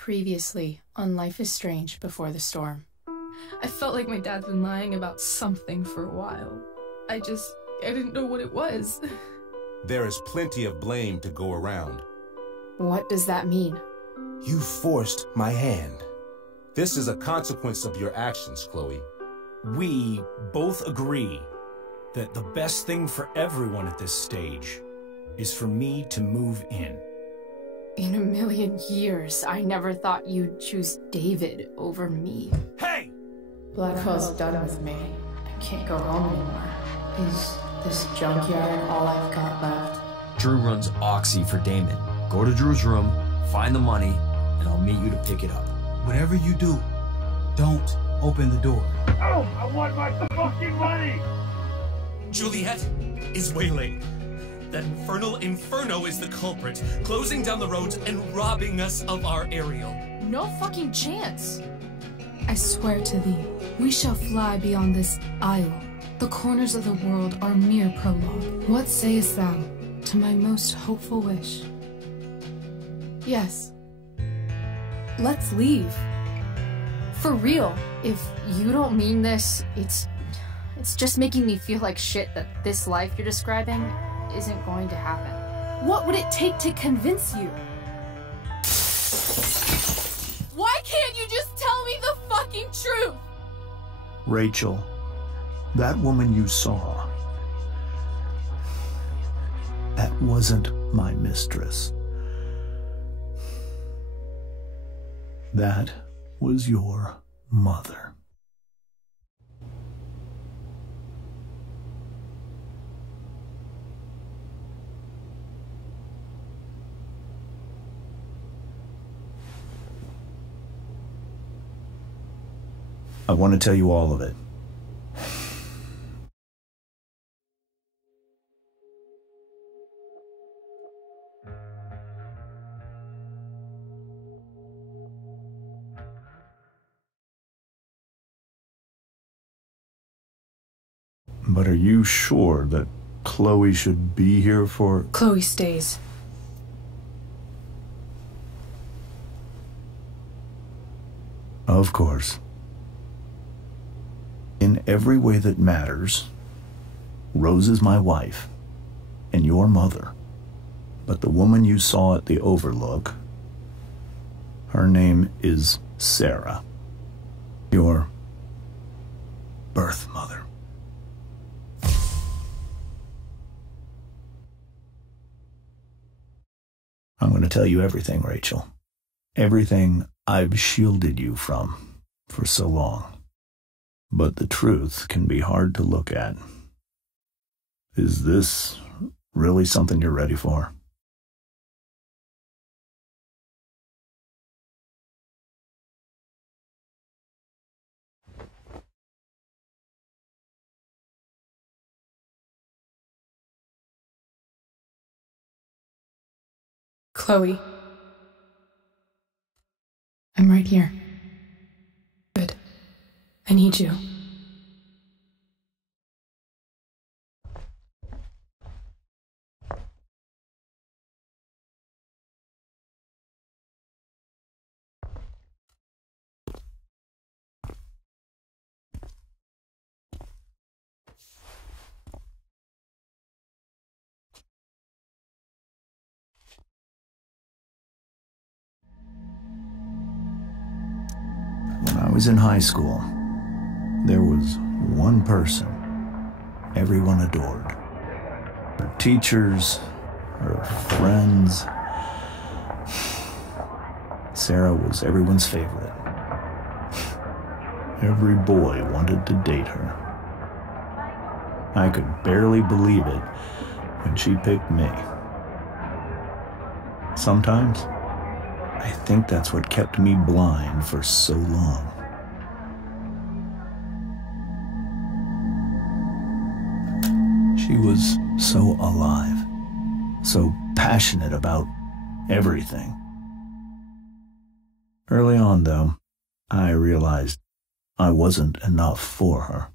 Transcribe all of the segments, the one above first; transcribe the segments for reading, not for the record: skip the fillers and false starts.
Previously on Life is Strange Before the Storm. I felt like my dad's been lying about something for a while. I didn't know what it was. There is plenty of blame to go around. What does that mean? You forced my hand. This is a consequence of your actions, Chloe. We both agree that the best thing for everyone at this stage is for me to move in. In a million years, I never thought you'd choose David over me. Hey! Blackwell's done with me. I can't go home anymore. Is this junkyard all I've got left? Drew runs Oxy for Damon. Go to Drew's room, find the money, and I'll meet you to pick it up. Whatever you do, don't open the door. Oh, I want my fucking money! Juliet is waylaid. That infernal Inferno is the culprit, closing down the roads and robbing us of our aerial. No fucking chance! I swear to thee, we shall fly beyond this isle. The corners of the world are mere prologue. What sayest thou to my most hopeful wish? Yes. Let's leave. For real. If you don't mean this, it's just making me feel like shit that this life you're describing isn't going to happen. What would it take to convince you? Why can't you just tell me the fucking truth? Rachel, that woman you saw, that wasn't my mistress. That was your mother. I want to tell you all of it. But are you sure that Chloe should be here for... Chloe stays. Of course. In every way that matters, Rose is my wife and your mother. But the woman you saw at the Overlook, her name is Sarah, your birth mother. I'm going to tell you everything, Rachel. Everything I've shielded you from for so long. But the truth can be hard to look at. Is this really something you're ready for? Chloe. I'm right here. Good. I need you. When I was in high school, there was one person everyone adored. Her teachers, her friends. Sarah was everyone's favorite. Every boy wanted to date her. I could barely believe it when she picked me. Sometimes, I think that's what kept me blind for so long. She was so alive, so passionate about everything. Early on, though, I realized I wasn't enough for her.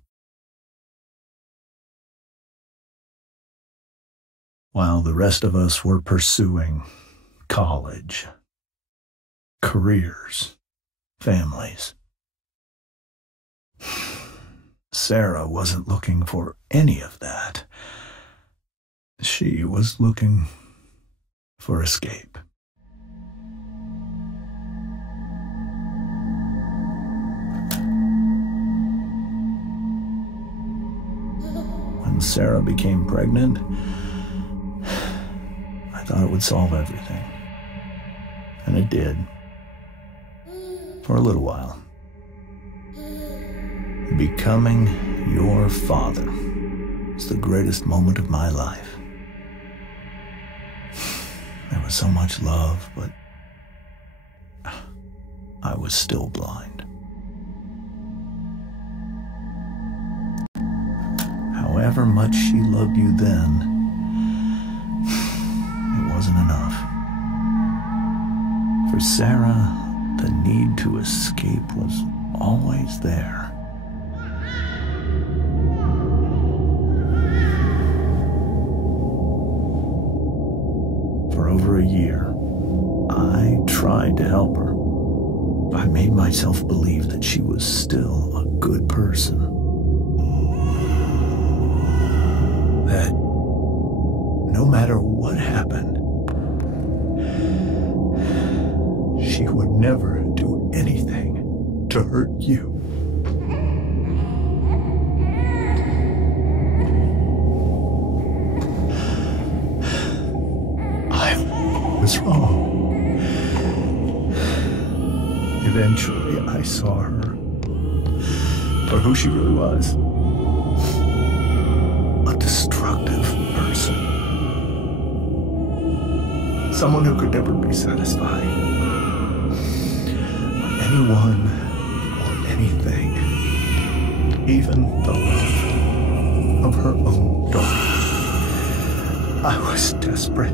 While the rest of us were pursuing college, careers, families. Sarah wasn't looking for any of that. She was looking for escape. When Sarah became pregnant, I thought it would solve everything. And it did. For a little while. Becoming your father was the greatest moment of my life. There was so much love, but I was still blind. However much she loved you then, it wasn't enough. For Sarah, the need to escape was always there. For over a year, I tried to help her. I made myself believe that she was still a good person. That no matter what happened, she would never do anything to hurt you. I was wrong. Eventually, I saw her for who she really was. A destructive person. Someone who could never be satisfied by anyone or anything, even the love of her own daughter. I was desperate.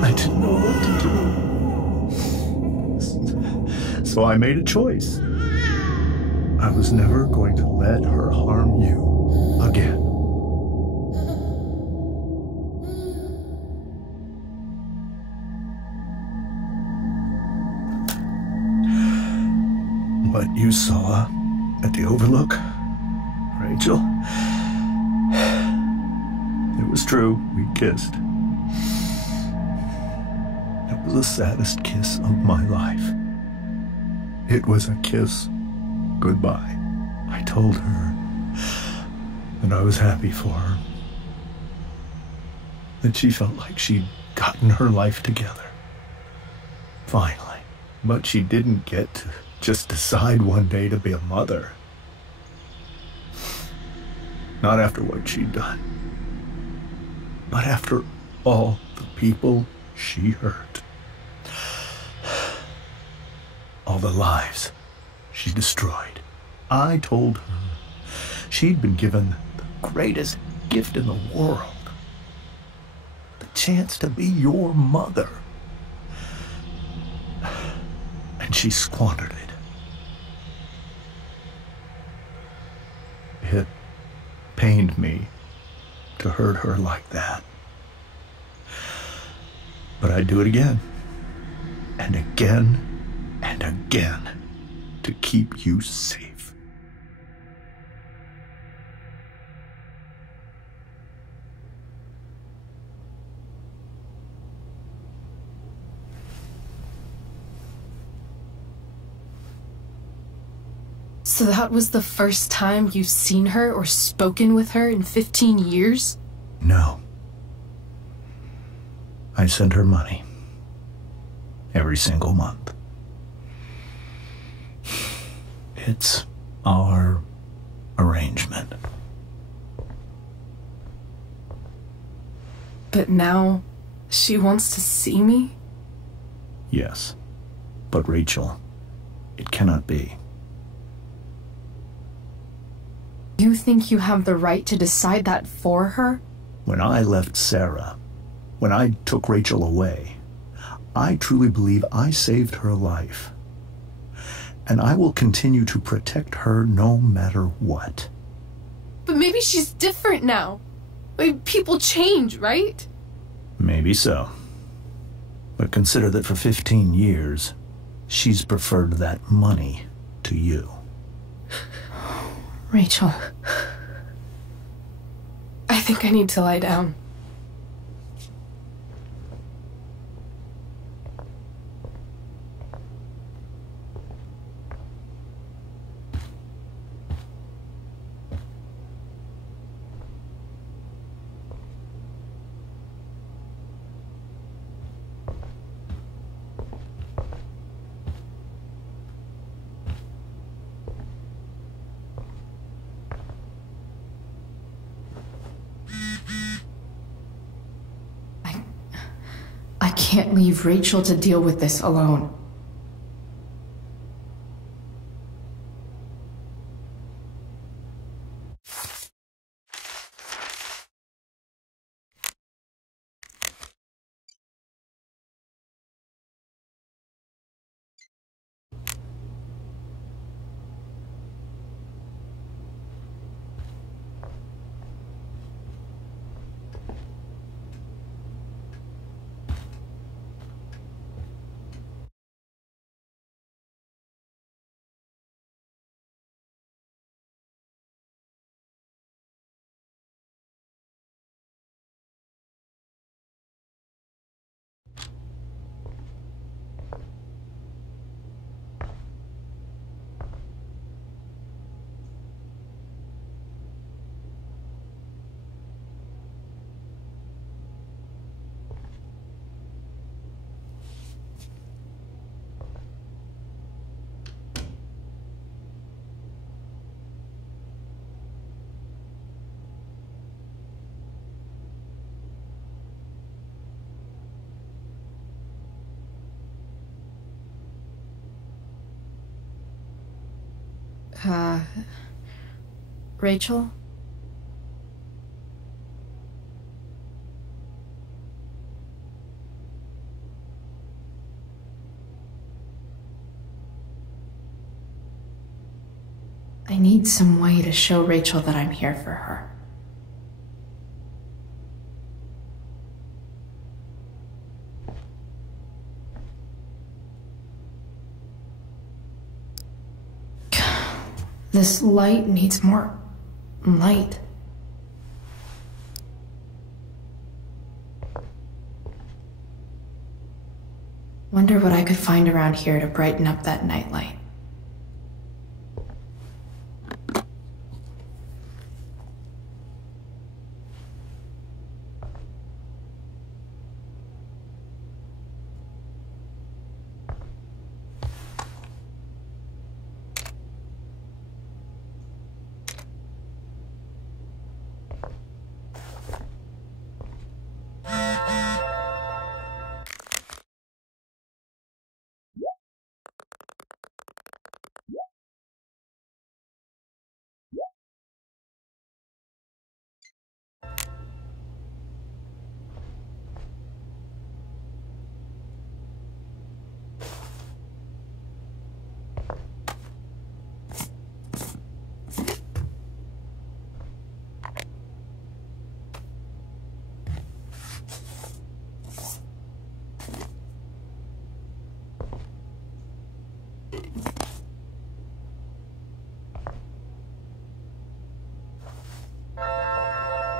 I didn't know what to do. So I made a choice. I was never going to let her harm you again. What you saw at the Overlook, Rachel, it was true. We kissed. It was the saddest kiss of my life. It was a kiss goodbye. I told her that I was happy for her, that she felt like she'd gotten her life together. Finally. But she didn't get to just decide one day to be a mother. Not after what she'd done, but after all the people she hurt. All the lives she destroyed. I told her she'd been given the greatest gift in the world. The chance to be your mother. And she squandered it. It pained me to hurt her like that. But I'd do it again. And again. And again. To keep you safe. So that was the first time you've seen her or spoken with her in 15 years? No. I sent her money. Every single month. It's our arrangement. But now, she wants to see me? Yes. But Rachel, it cannot be. You think you have the right to decide that for her? When I left Sarah, when I took Rachel away, I truly believe I saved her life. And I will continue to protect her no matter what. But maybe she's different now. Maybe people change, right? Maybe so. But consider that for 15 years, She's preferred that money to you. Rachel. I think I need to lie down. I can't leave Rachel to deal with this alone. Rachel? I need some way to show Rachel that I'm here for her. This light needs more light. Wonder what I could find around here to brighten up that nightlight.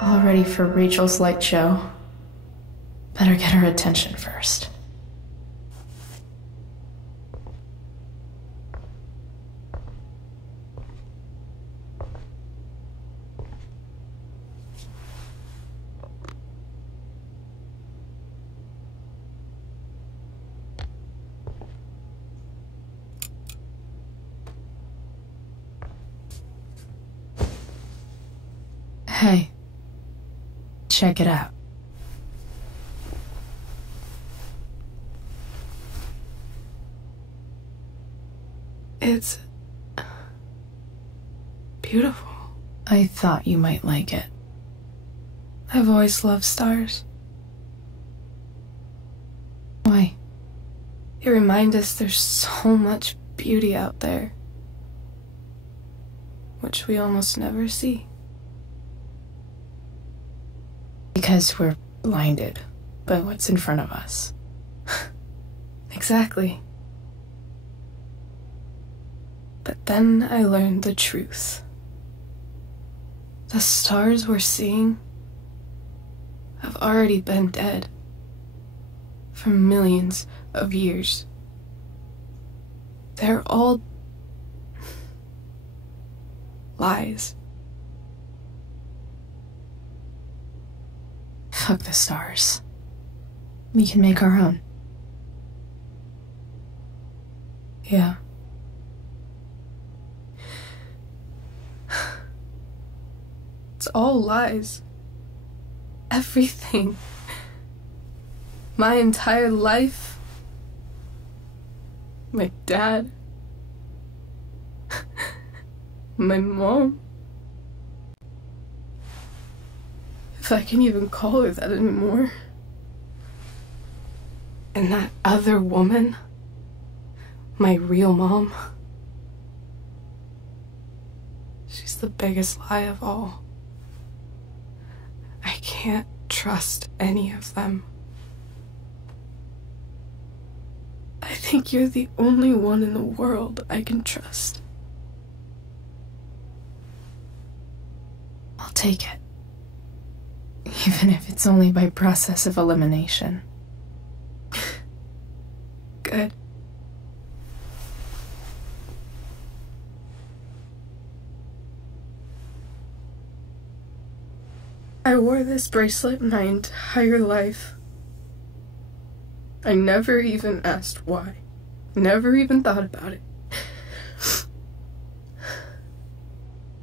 All ready for Rachel's light show. Better get her attention first. Hey. Check it out. It's beautiful. I thought you might like it. I've always loved stars. Why? They remind us there's so much beauty out there, which we almost never see. Because we're blinded by what's in front of us. Exactly. But then I learned the truth. The stars we're seeing have already been dead for millions of years. They're all lies. Fuck the stars. We can make our own. Yeah. It's all lies. Everything. My entire life. My dad. My mom. If I can even call her that anymore. And that other woman. My real mom. She's the biggest lie of all. I can't trust any of them. I think you're the only one in the world I can trust. I'll take it. Even if it's only by process of elimination. Good. I wore this bracelet my entire life. I never even asked why. Never even thought about it.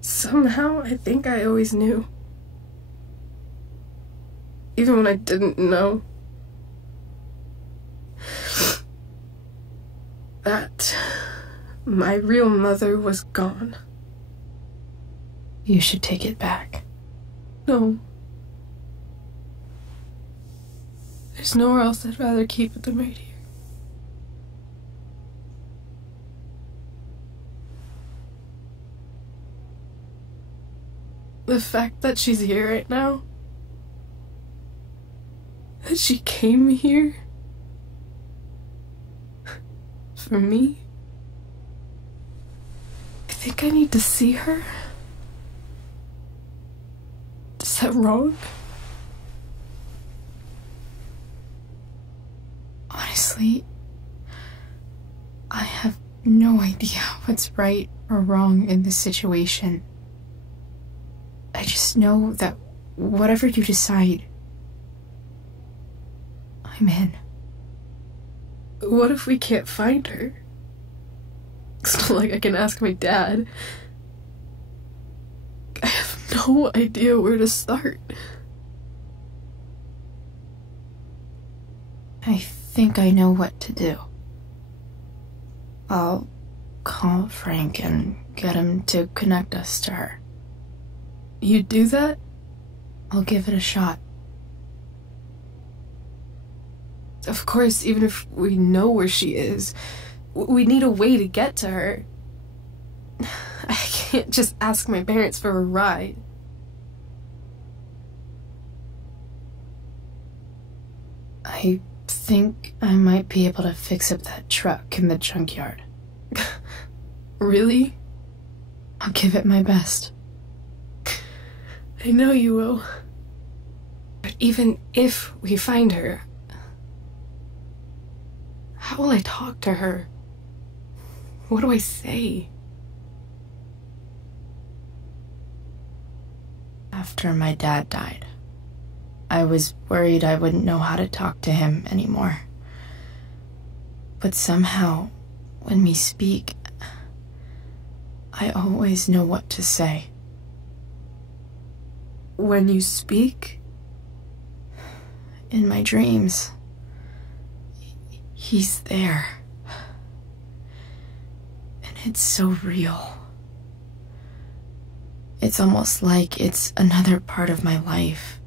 Somehow, I think I always knew. Even when I didn't know. That my real mother was gone. You should take it back. No. There's nowhere else I'd rather keep it than right here. The fact that she's here right now, that she came here for me, I think I need to see her. Is that wrong? Honestly, I have no idea what's right or wrong in this situation. I just know that whatever you decide, I'm in. What if we can't find her? It's not like I can ask my dad. I have no idea where to start. I think I know what to do. I'll call Frank and get him to connect us to her. You'd do that? I'll give it a shot. Of course, even if we know where she is, we need a way to get to her. I can't just ask my parents for a ride. I think I might be able to fix up that truck in the junkyard. Really? I'll give it my best. I know you will. But even if we find her, how will I talk to her? What do I say? After my dad died, I was worried I wouldn't know how to talk to him anymore. But somehow, when we speak, I always know what to say. When you speak? In my dreams, he's there. And it's so real. It's almost like it's another part of my life.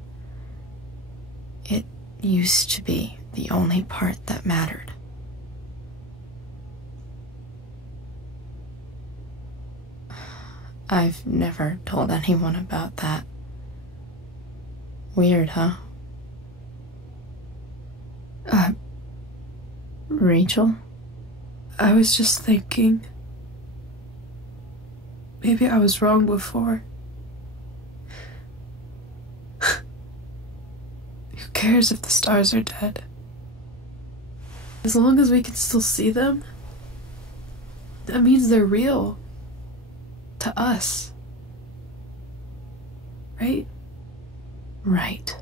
It used to be the only part that mattered. I've never told anyone about that. Weird, huh? Rachel? I was just thinking, Maybe I was wrong before. Who cares if the stars are dead? As long as we can still see them, that means they're real. To us. Right? Right.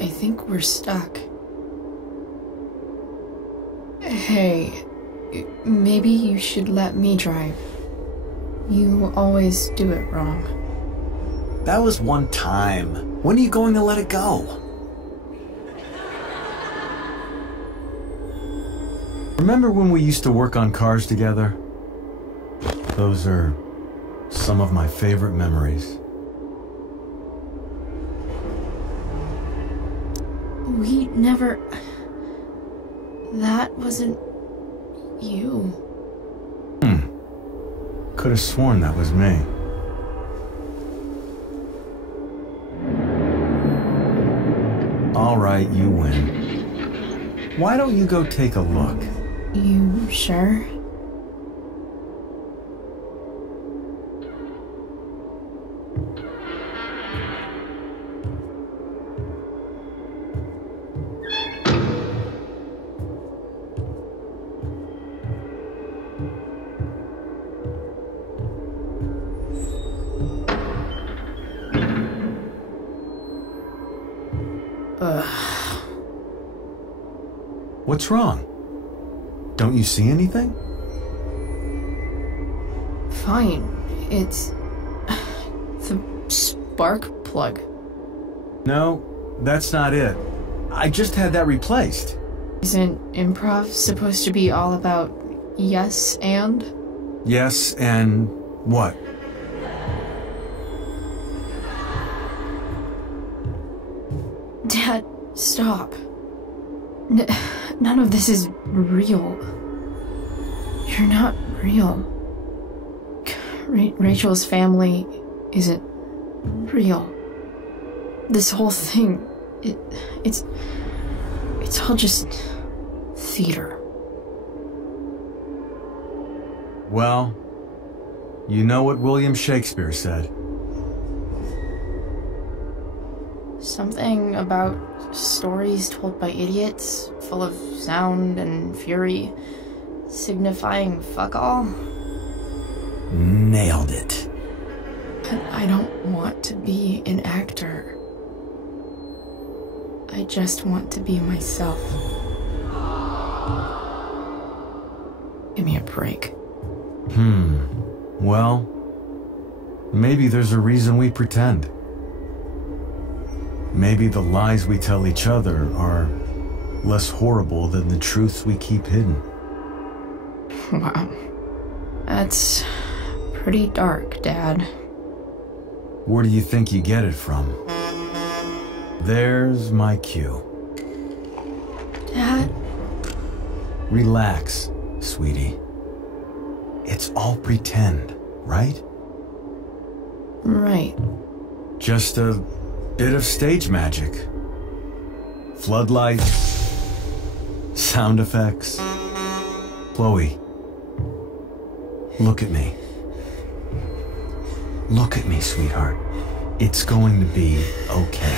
I think we're stuck. Hey, maybe you should let me drive. You always do it wrong. That was one time. When are you going to let it go? Remember when we used to work on cars together? Those are some of my favorite memories. We never... That wasn't... you. Could have sworn that was me. All right, you win. Why don't you go take a look? You sure? What's wrong? Don't you see anything? Fine. It's... the spark plug. No, that's not it. I just had that replaced. Isn't improv supposed to be all about yes and? Yes, and what? Dad, stop. None of this is real. You're not real. Rachel's family isn't real. This whole thing, it's all just theater. Well, you know what William Shakespeare said. Something about stories told by idiots, full of sound and fury, signifying fuck all. Nailed it. But I don't want to be an actor. I just want to be myself. Give me a break. Well, maybe there's a reason we pretend. Maybe the lies we tell each other are less horrible than the truths we keep hidden. Wow. That's pretty dark, Dad. Where do you think you get it from? There's my cue. Dad? Relax, sweetie. It's all pretend, right? Right. Just a bit of stage magic. Floodlights, sound effects. Chloe, look at me. Look at me, sweetheart. It's going to be okay.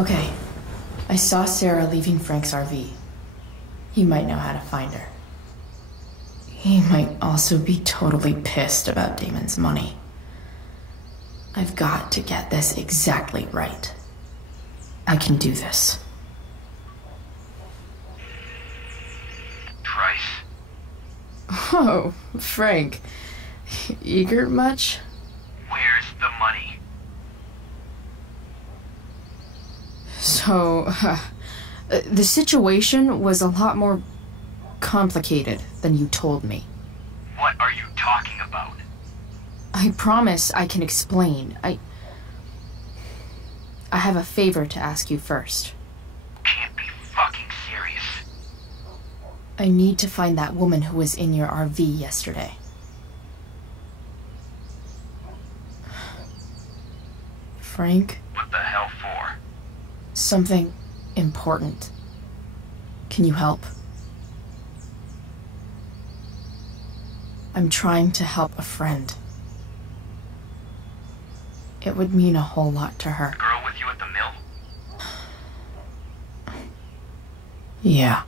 Okay, I saw Sarah leaving Frank's RV. He might know how to find her. He might also be totally pissed about Damon's money. I've got to get this exactly right. I can do this. Price. Oh, Frank. Eager much? Where's the money? So, the situation was a lot more complicated than you told me. What are you talking about? I promise I can explain. I have a favor to ask you first. Can't be fucking serious. I need to find that woman who was in your RV yesterday. Frank? What the hell for? Something important. Can you help? I'm trying to help a friend. It would mean a whole lot to her. Girl with you at the mill? Yeah.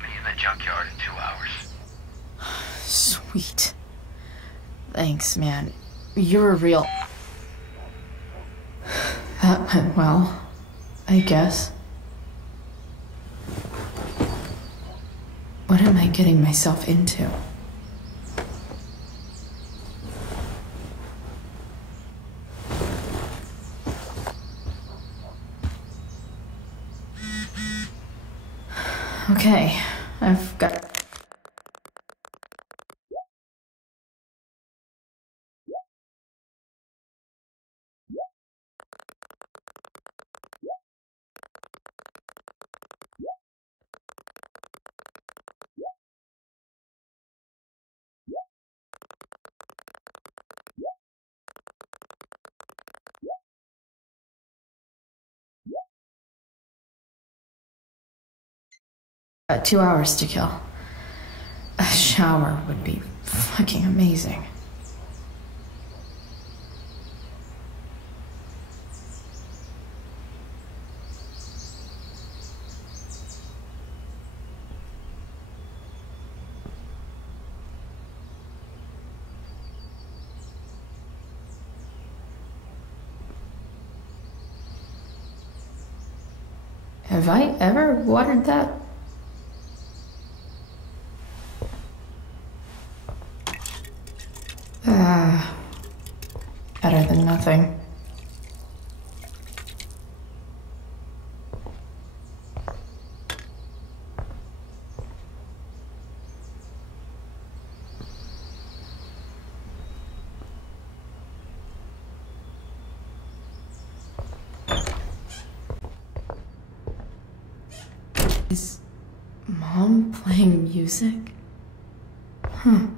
Meet in the junkyard in 2 hours. Sweet. Thanks, man. You're a real... That went well, I guess. What am I getting myself into? Okay, I've got... got 2 hours to kill. A shower would be fucking amazing. Have I ever watered that? Better than nothing. Is Mom playing music? Huh.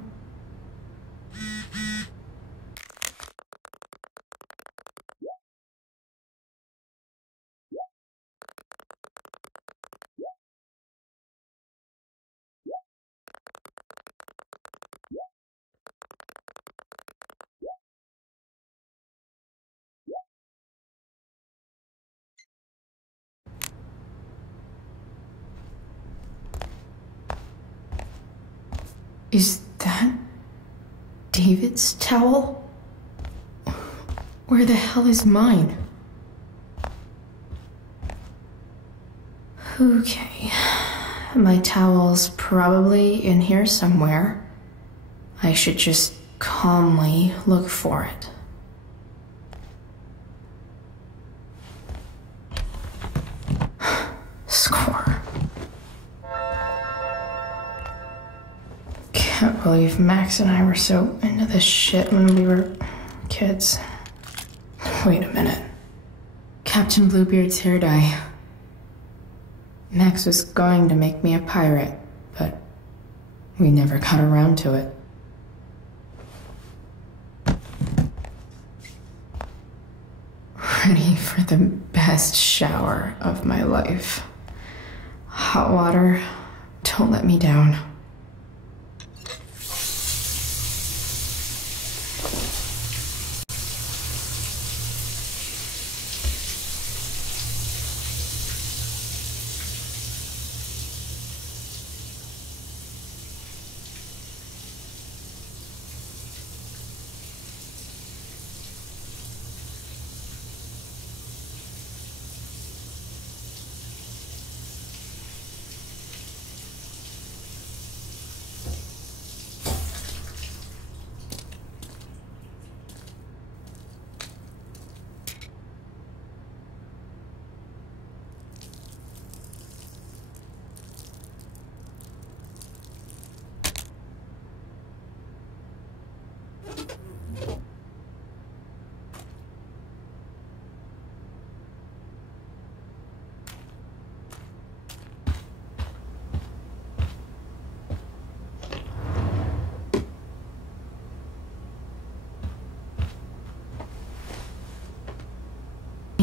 Is that David's towel? Where the hell is mine? Okay, my towel's probably in here somewhere. I should just calmly look for it. Score. Can't believe Max and I were so into this shit when we were kids. Wait a minute. Captain Bluebeard's hair dye. Max was going to make me a pirate, but we never got around to it. Ready for the best shower of my life. Hot water, don't let me down.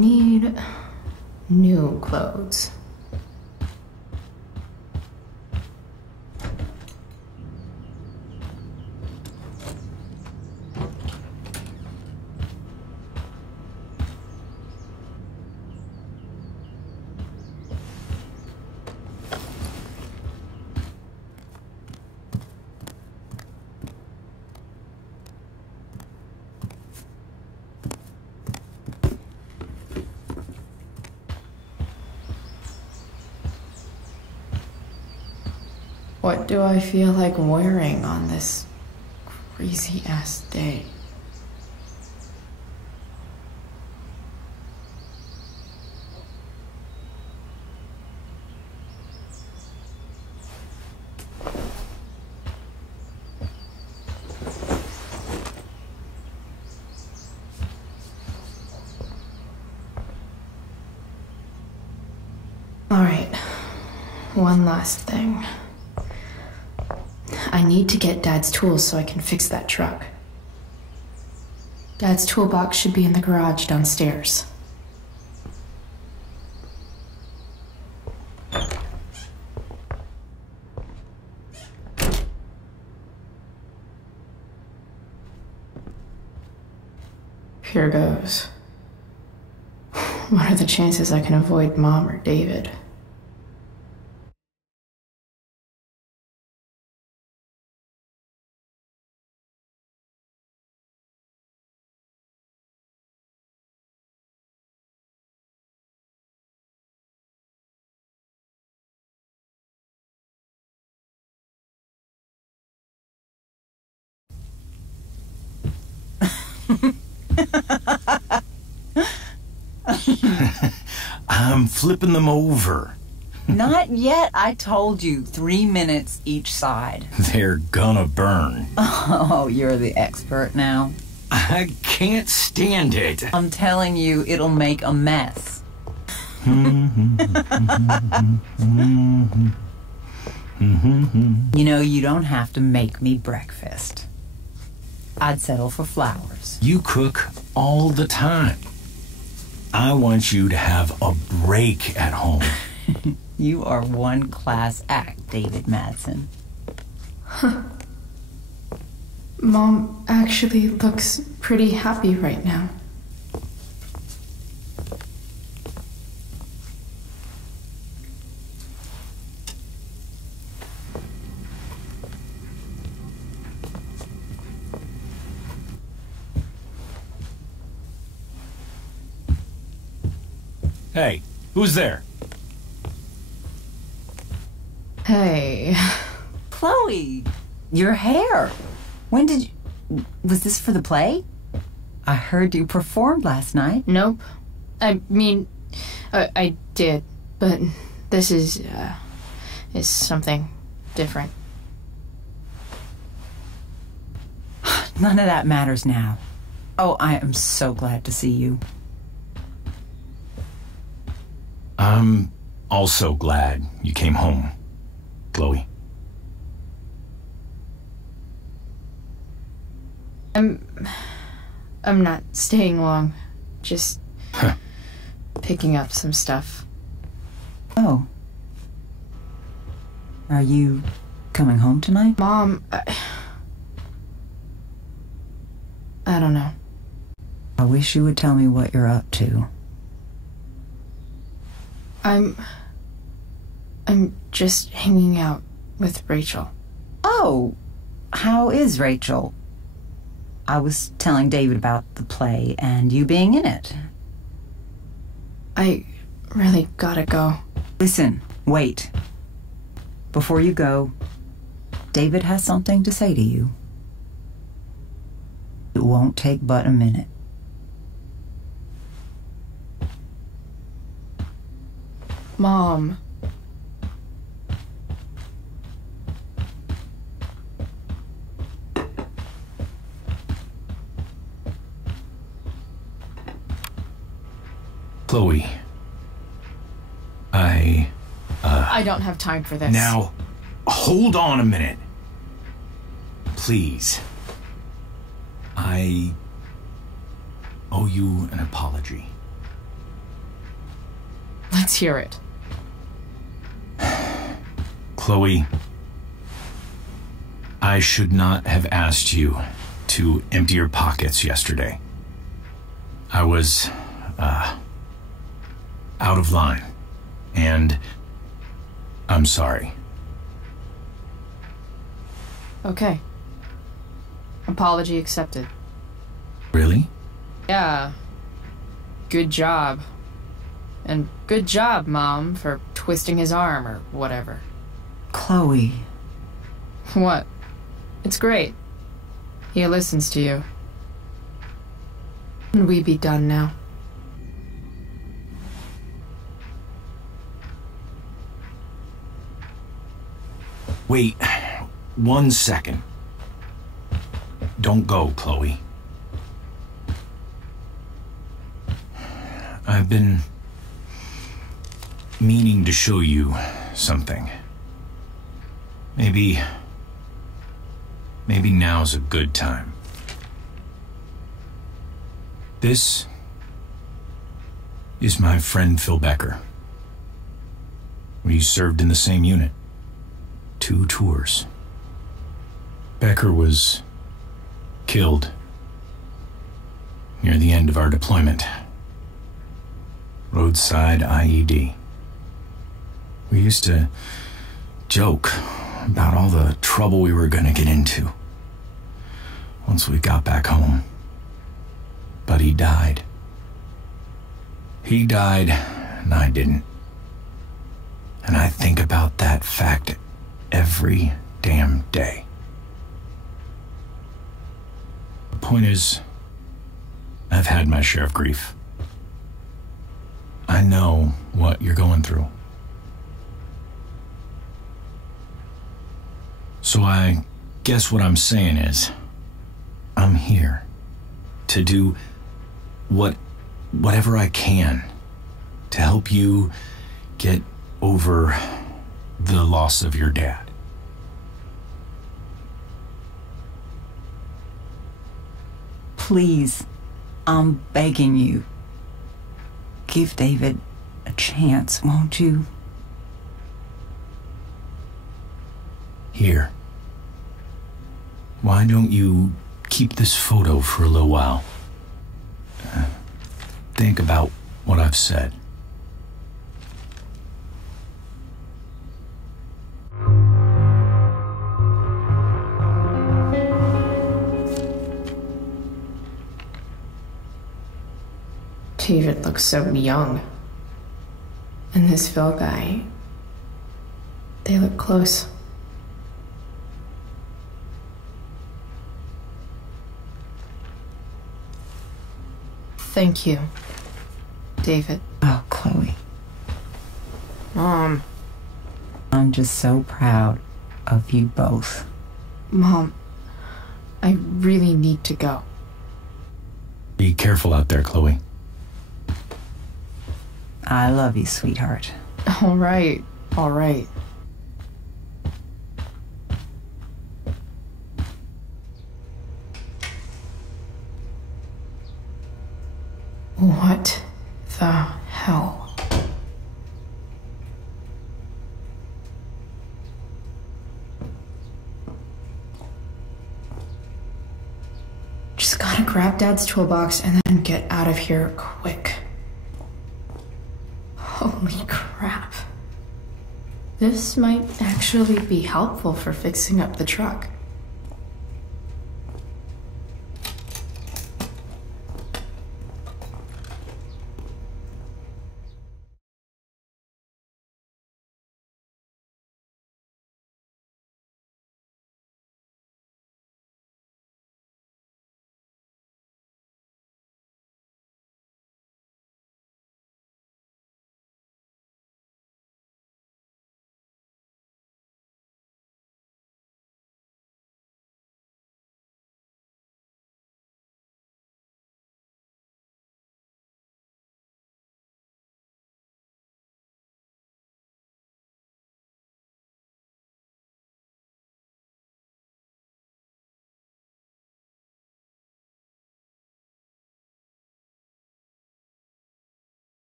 need new clothes. What do I feel like wearing on this crazy-ass day? All right, one last thing. I need to get Dad's tools so I can fix that truck. Dad's toolbox should be in the garage downstairs. Here goes. What are the chances I can avoid Mom or David? I'm flipping them over. Not yet. I told you 3 minutes each side. They're gonna burn. Oh, you're the expert now. I can't stand it. I'm telling you, it'll make a mess. You know, you don't have to make me breakfast. I'd settle for flowers. You cook all the time. I want you to have a break at home. You are one class act, David Madsen. Huh. Mom actually looks pretty happy right now. Hey, who's there? Hey. Chloe, your hair. When did you... Was this for the play? I heard you performed last night. Nope. I mean, I did, but this is something different. None of that matters now. Oh, I am so glad to see you. I'm also glad you came home, Chloe. I'm not staying long. Just picking up some stuff. Oh. Are you coming home tonight? Mom, I don't know. I wish you would tell me what you're up to. I'm just hanging out with Rachel. Oh, how is Rachel? I was telling David about the play and you being in it. I really gotta go. Listen, wait. Before you go, David has something to say to you. It won't take but a minute. Mom. Chloe. I don't have time for this. Now, hold on a minute. Please. I owe you an apology. Let's hear it. Chloe, I should not have asked you to empty your pockets yesterday. I was, out of line, and I'm sorry. Okay. Apology accepted. Really? Yeah. Good job. And good job, Mom, for twisting his arm or whatever. Chloe. What? It's great. He listens to you. Can we be done now? Wait 1 second. Don't go, Chloe. I've been meaning to show you something. Maybe now's a good time. This is my friend Phil Becker. We served in the same unit. 2 tours. Becker was killed near the end of our deployment. Roadside IED. We used to joke about all the trouble we were gonna get into once we got back home. But he died. He died, and I didn't. And I think about that fact every damn day. The point is, I've had my share of grief. I know what you're going through. So I guess what I'm saying is, I'm here to do whatever I can to help you get over the loss of your dad. Please, I'm begging you. Give David a chance, won't you? Here. Why don't you keep this photo for a little while? Think about what I've said. David looks so young. And this Phil guy, they look close. Thank you, David. Oh, Chloe. Mom. I'm just so proud of you both. Mom, I really need to go. Be careful out there, Chloe. I love you, sweetheart. All right, all right. What the hell? Just gotta grab Dad's toolbox and then get out of here quick. Holy crap. This might actually be helpful for fixing up the truck.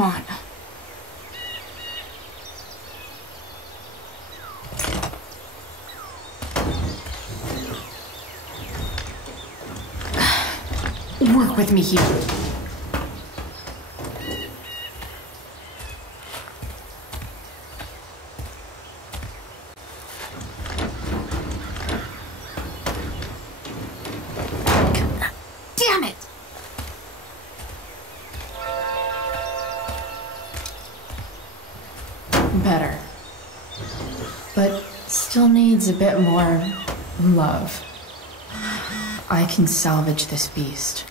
Come on. Work with me here. Damn it! Better. But still needs a bit more love. I can salvage this beast.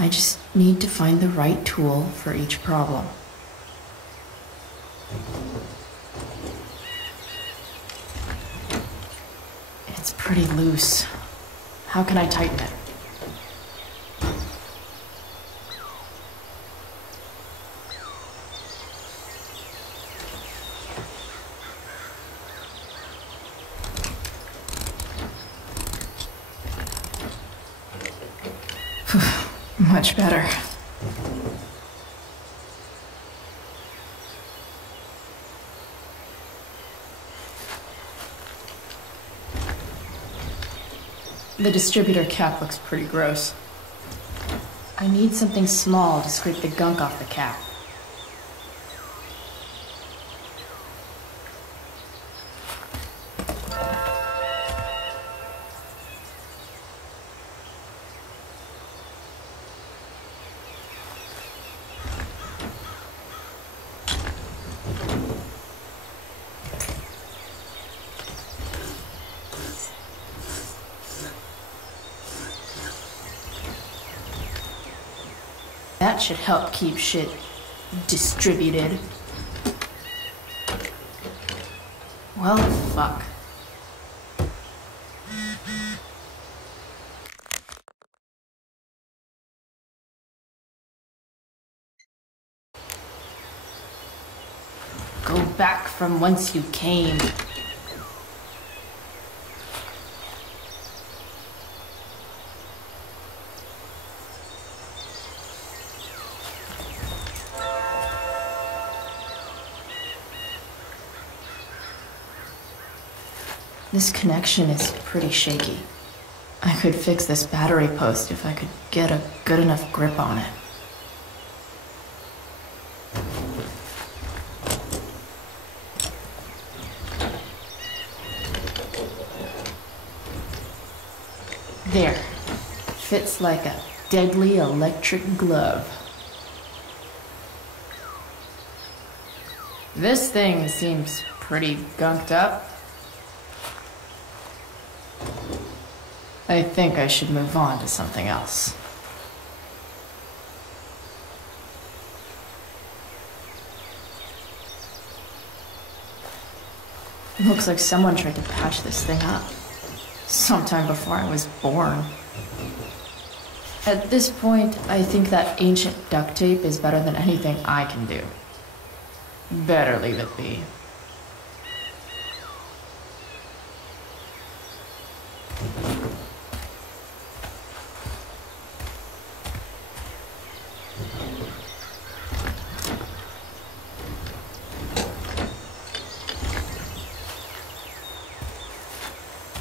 I just need to find the right tool for each problem. It's pretty loose. How can I tighten it? Much better. The distributor cap looks pretty gross. I need something small to scrape the gunk off the cap. That should help keep shit distributed. Well, fuck. Go back from whence you came. This connection is pretty shaky. I could fix this battery post if I could get a good enough grip on it. There. Fits like a deadly electric glove. This thing seems pretty gunked up. I think I should move on to something else. Looks like someone tried to patch this thing up. Sometime before I was born. At this point, I think that ancient duct tape is better than anything I can do. Better leave it be.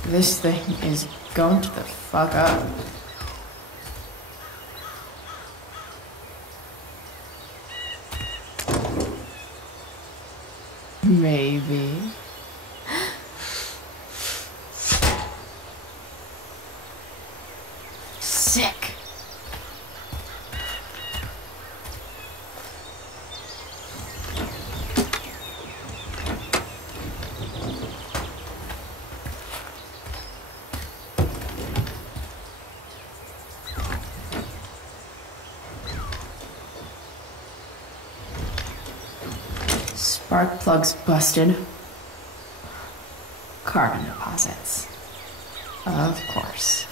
This thing is gunked the fuck up. Maybe. Sick. Spark plugs busted. Carbon deposits. Of course.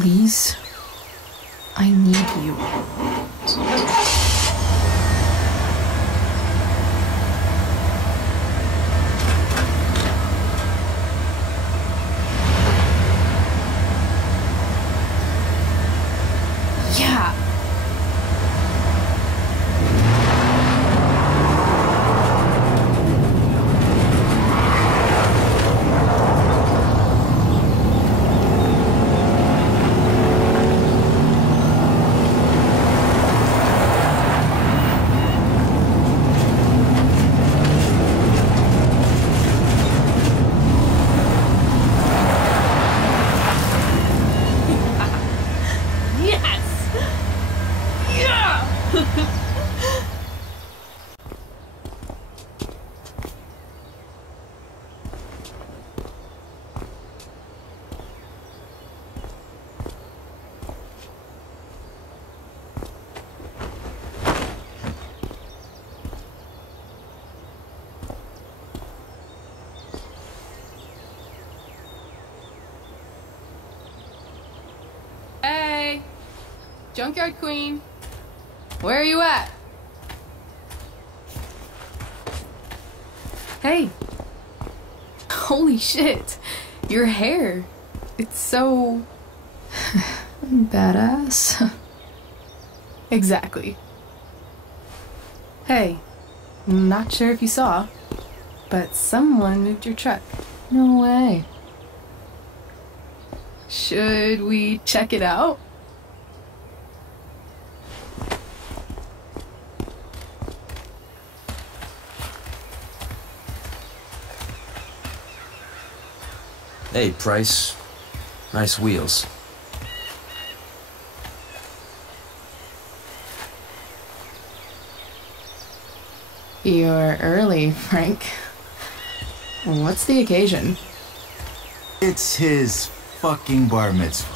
Please. I need you. Yeah. Hey! Junkyard Queen! Where are you at? Hey! Holy shit! Your hair! It's so... Badass. Exactly. Hey, not sure if you saw, but someone moved your truck. No way. Should we check it out? Hey, Price. Nice wheels. You're early, Frank. What's the occasion? It's his fucking bar mitzvah.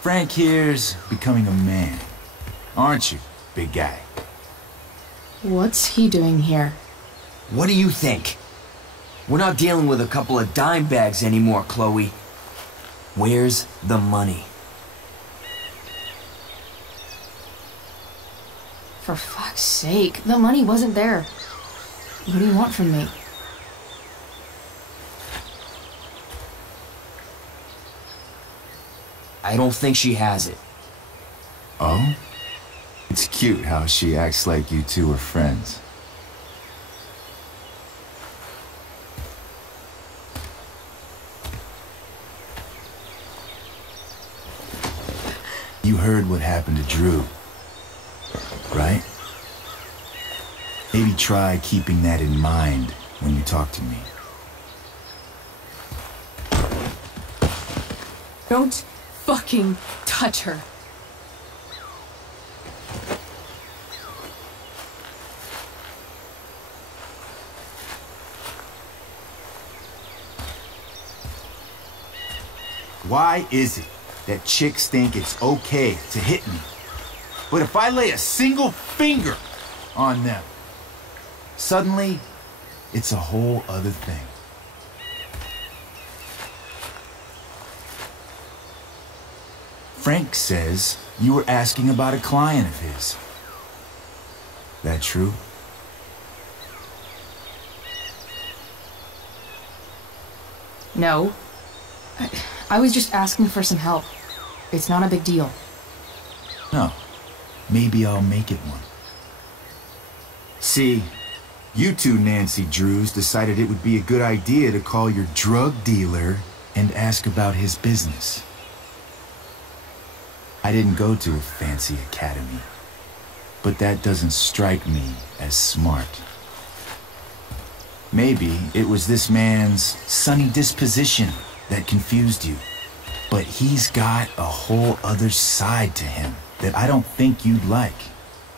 Frank here's becoming a man. Aren't you, big guy? What's he doing here? What do you think? We're not dealing with a couple of dime bags anymore, Chloe. Where's the money? For fuck's sake, the money wasn't there. What do you want from me? I don't think she has it. Oh? It's cute how she acts like you two are friends. You heard what happened to Drew, right? Maybe try keeping that in mind when you talk to me. Don't fucking touch her. Why is it that chicks think it's okay to hit me? But if I lay a single finger on them, suddenly it's a whole other thing. Frank says you were asking about a client of his. That true? No. I was just asking for some help. It's not a big deal. No. Maybe I'll make it one. See, you two Nancy Drews decided it would be a good idea to call your drug dealer and ask about his business. I didn't go to a fancy academy, but that doesn't strike me as smart. Maybe it was this man's sunny disposition that confused you, but he's got a whole other side to him that I don't think you'd like.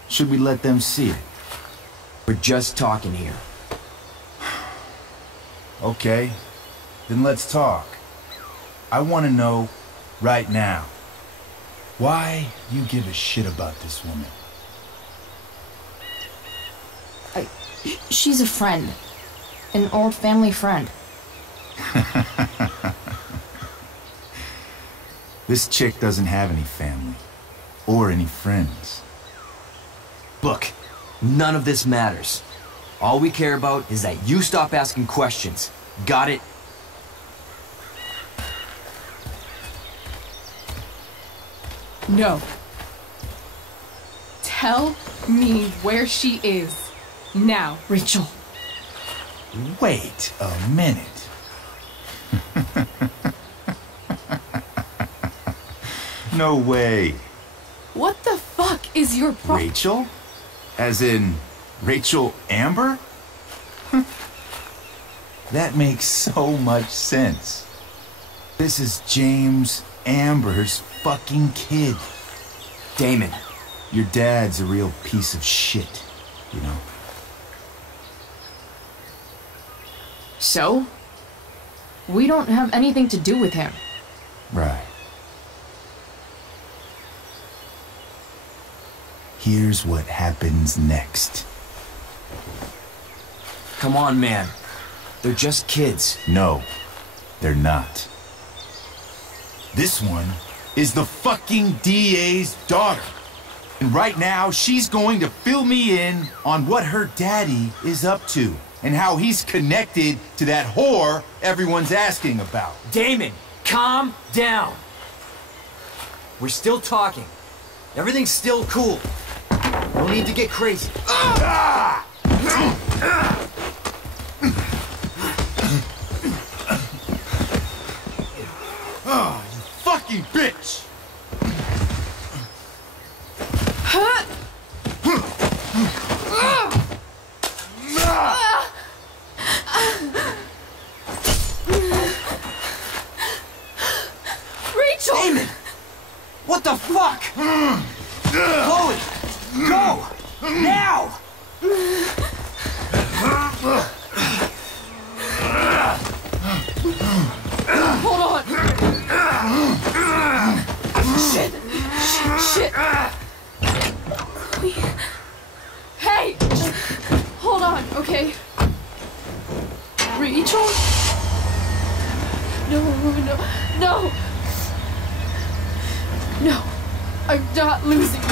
Should we let them see it? We're just talking here. Okay, then let's talk. I want to know right now why you give a shit about this woman. She's a friend. An old family friend. This chick doesn't have any family. Or any friends. Look, none of this matters. All we care about is that you stop asking questions. Got it? No. Tell me where she is. Now, Rachel. Wait a minute. No way. What the fuck is your problem? Rachel? As in, Rachel Amber? That makes so much sense. This is James Amber's fucking kid. Damon. Your dad's a real piece of shit, you know? So? We don't have anything to do with him. Right. Here's what happens next. Come on, man. They're just kids. No, they're not. This one is the fucking DA's daughter. And right now, she's going to fill me in on what her daddy is up to and how he's connected to that whore everyone's asking about. Damon, calm down. We're still talking. Everything's still cool. No need to get crazy. Ah! Oh, you fucking bitch! Rachel! Damon! What the fuck? Chloe! Go! Now! Hold on! Shit! Shit! Hey! Hold on, okay? Rachel? No, no, no! No! I'm not losing you!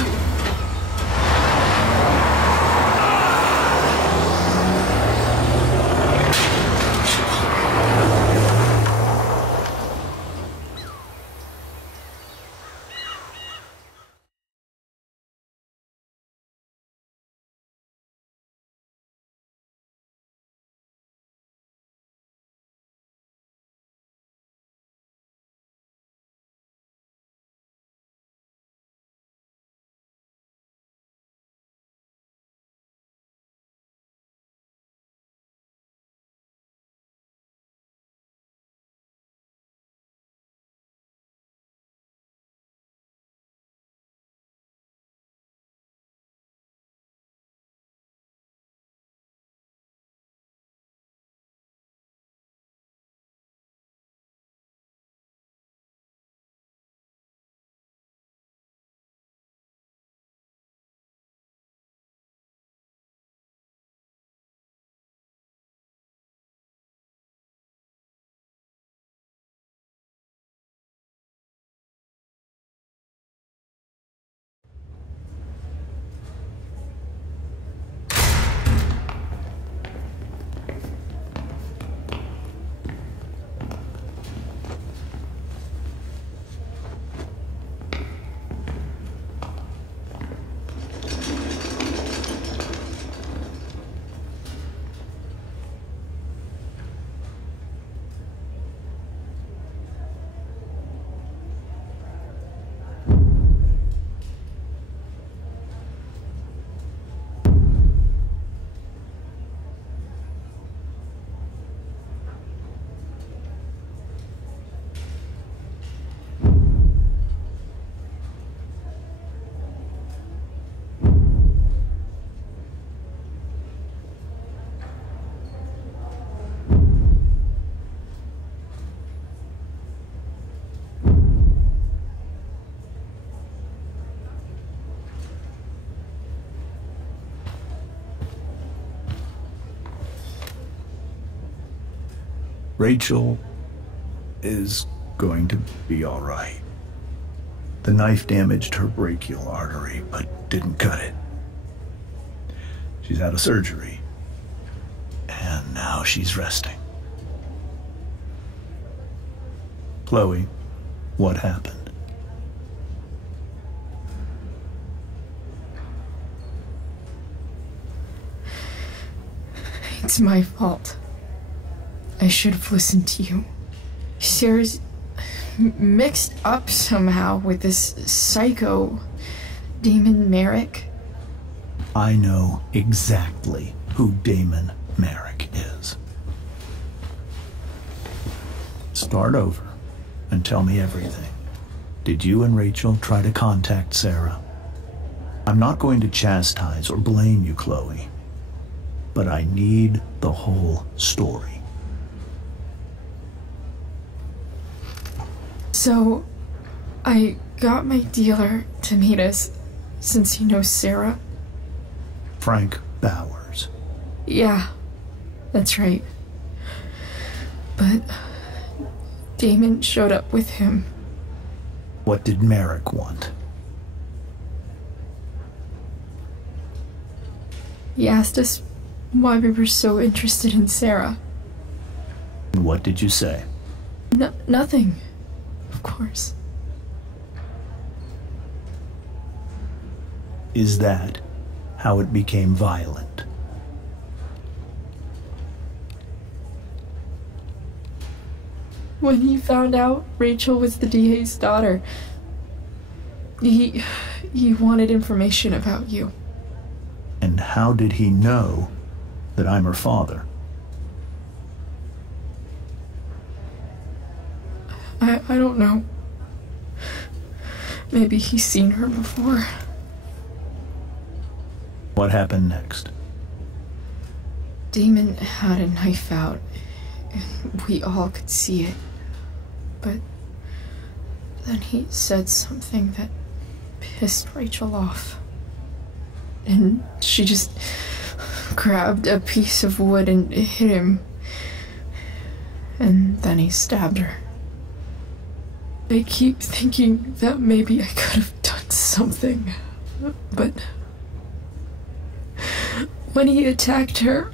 Rachel is going to be all right. The knife damaged her brachial artery, but didn't cut it. She's had a surgery, and now she's resting. Chloe, what happened? It's my fault. I should have listened to you. Sarah's mixed up somehow with this psycho Damon Merrick. I know exactly who Damon Merrick is. Start over and tell me everything. Did you and Rachel try to contact Sarah? I'm not going to chastise or blame you, Chloe, but I need the whole story. So, I got my dealer to meet us, since he knows Sarah. Frank Bowers. Yeah, that's right. But Damon showed up with him. What did Merrick want? He asked us why we were so interested in Sarah. And what did you say? Nothing, of course. Is that how it became violent? When he found out Rachel was the DA's daughter, he wanted information about you. And how did he know that I'm her father? I don't know. Maybe he's seen her before. What happened next? Damon had a knife out, and we all could see it. But then he said something that pissed Rachel off. And she just grabbed a piece of wood and hit him. And then he stabbed her. I keep thinking that maybe I could have done something, but when he attacked her,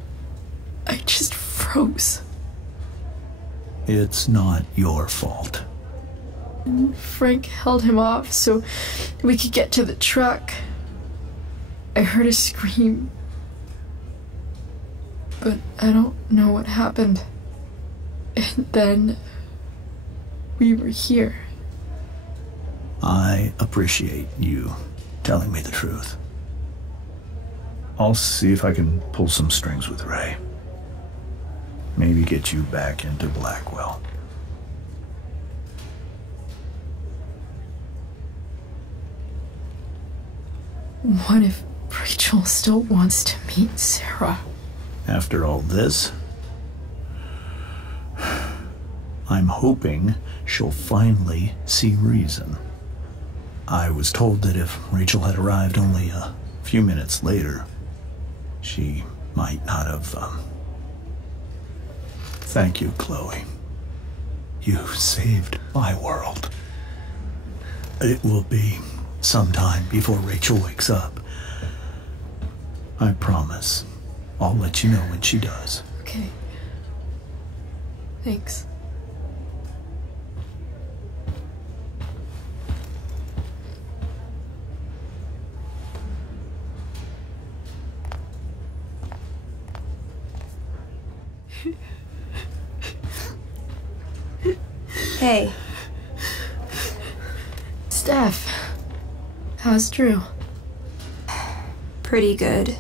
I just froze. It's not your fault. And Frank held him off so we could get to the truck. I heard a scream, but I don't know what happened. And then we were here. I appreciate you telling me the truth. I'll see if I can pull some strings with Ray. Maybe get you back into Blackwell. What if Rachel still wants to meet Sarah? After all this, I'm hoping she'll finally see reason. I was told that if Rachel had arrived only a few minutes later, she might not have, Thank you, Chloe. You saved my world. It will be some time before Rachel wakes up. I promise. I'll let you know when she does. Okay. Thanks. Hey. Steph, how's Drew? Pretty good.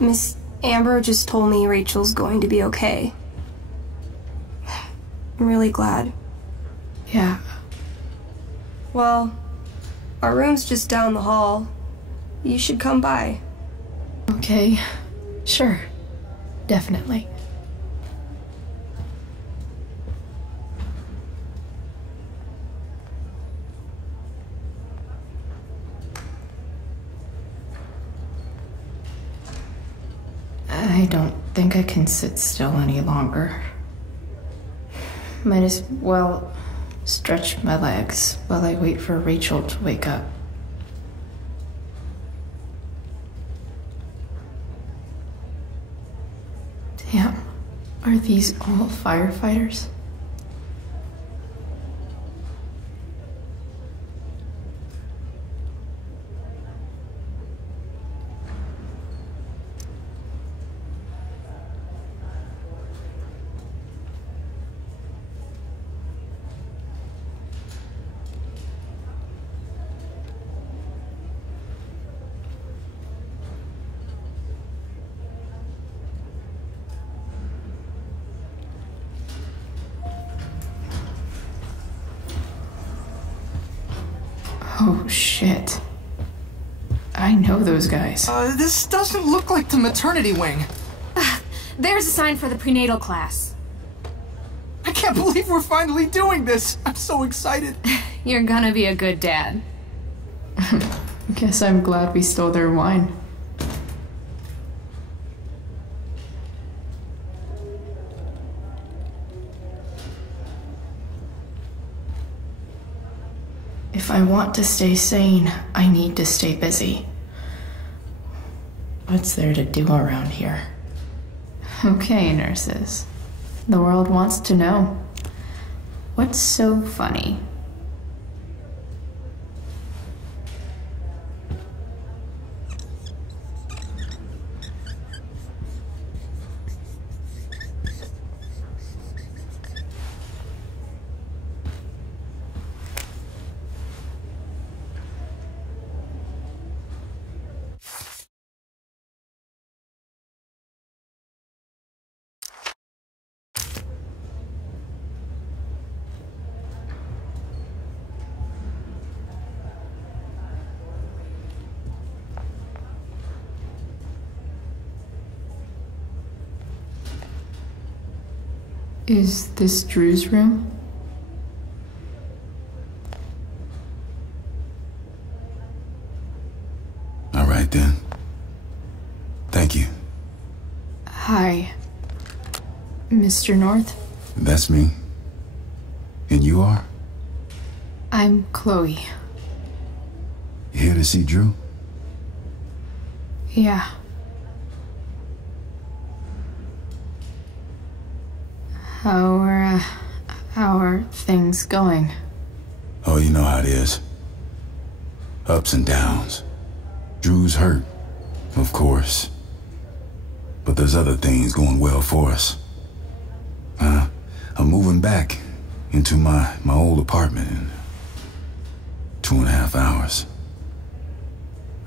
Miss Amber just told me Rachel's going to be okay. I'm really glad. Yeah. Well, our room's just down the hall. You should come by. Okay. Sure. Definitely. I don't think I can sit still any longer. Might as well Stretch my legs while I wait for Rachel to wake up. Damn, are these all firefighters? Oh, shit. I know those guys. This doesn't look like the maternity wing. There's a sign for the prenatal class. I can't believe we're finally doing this. I'm so excited. You're gonna be a good dad. Guess I'm glad we stole their wine. If I want to stay sane, I need to stay busy. What's there to do around here? Okay, nurses. The world wants to know. What's so funny? Is this Drew's room? All right then. Thank you. Hi, Mr. North. That's me. And you are? I'm Chloe. You here to see Drew? Yeah. How are things going? Oh, you know how it is. Ups and downs. Drew's hurt, of course. But there's other things going well for us. I'm moving back into my old apartment in 2.5 hours.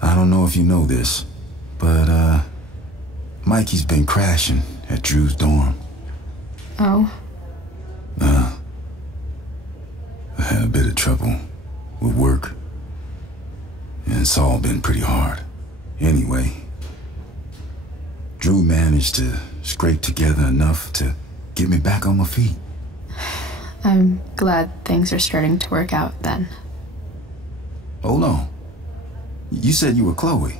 I don't know if you know this, but Mikey's been crashing at Drew's dorm. Oh? I had a bit of trouble with work, and it's all been pretty hard. Anyway, Drew managed to scrape together enough to get me back on my feet. I'm glad things are starting to work out then. Hold on. You said you were Chloe.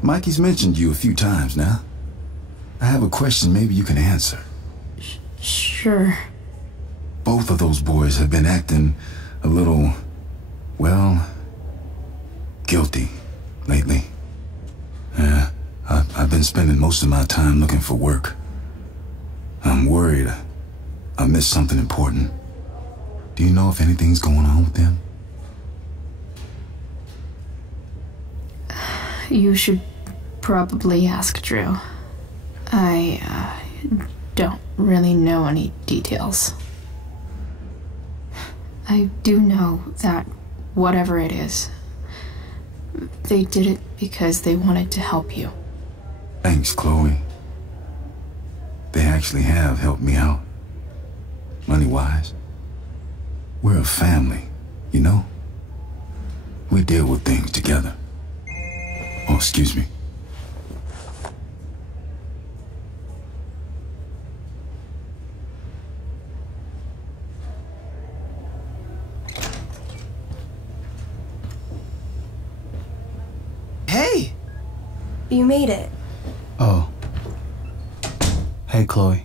Mikey's mentioned you a few times now. I have a question maybe you can answer. Sure. Both of those boys have been acting a little, well, guilty lately. Yeah, I've been spending most of my time looking for work. I'm worried I missed something important. Do you know if anything's going on with them? You should probably ask Drew. I don't really know any details. I do know that whatever it is, they did it because they wanted to help you. Thanks, Chloe. They actually have helped me out. Money-wise. We're a family, you know? We deal with things together. Oh, excuse me. Hey! You made it. Oh. Hey, Chloe.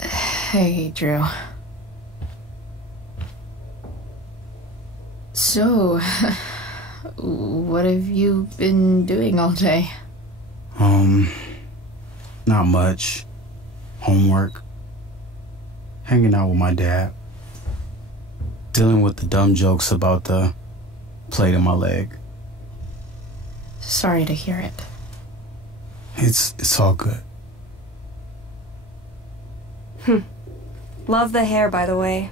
Hey, Drew. So, what have you been doing all day? Not much. Homework. Hanging out with my dad. Dealing with the dumb jokes about the plate in my leg. Sorry to hear it. It's all good. Love the hair, by the way.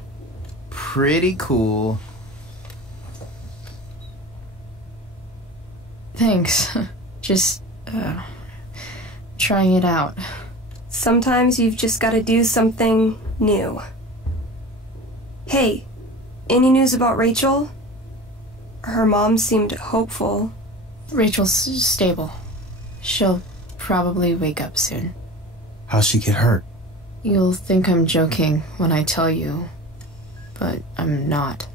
Pretty cool. Thanks. Just, trying it out. Sometimes you've just gotta do something new. Hey, any news about Rachel? Her mom seemed hopeful. Rachel's stable. She'll probably wake up soon. How'd she get hurt? You'll think I'm joking when I tell you, but I'm not.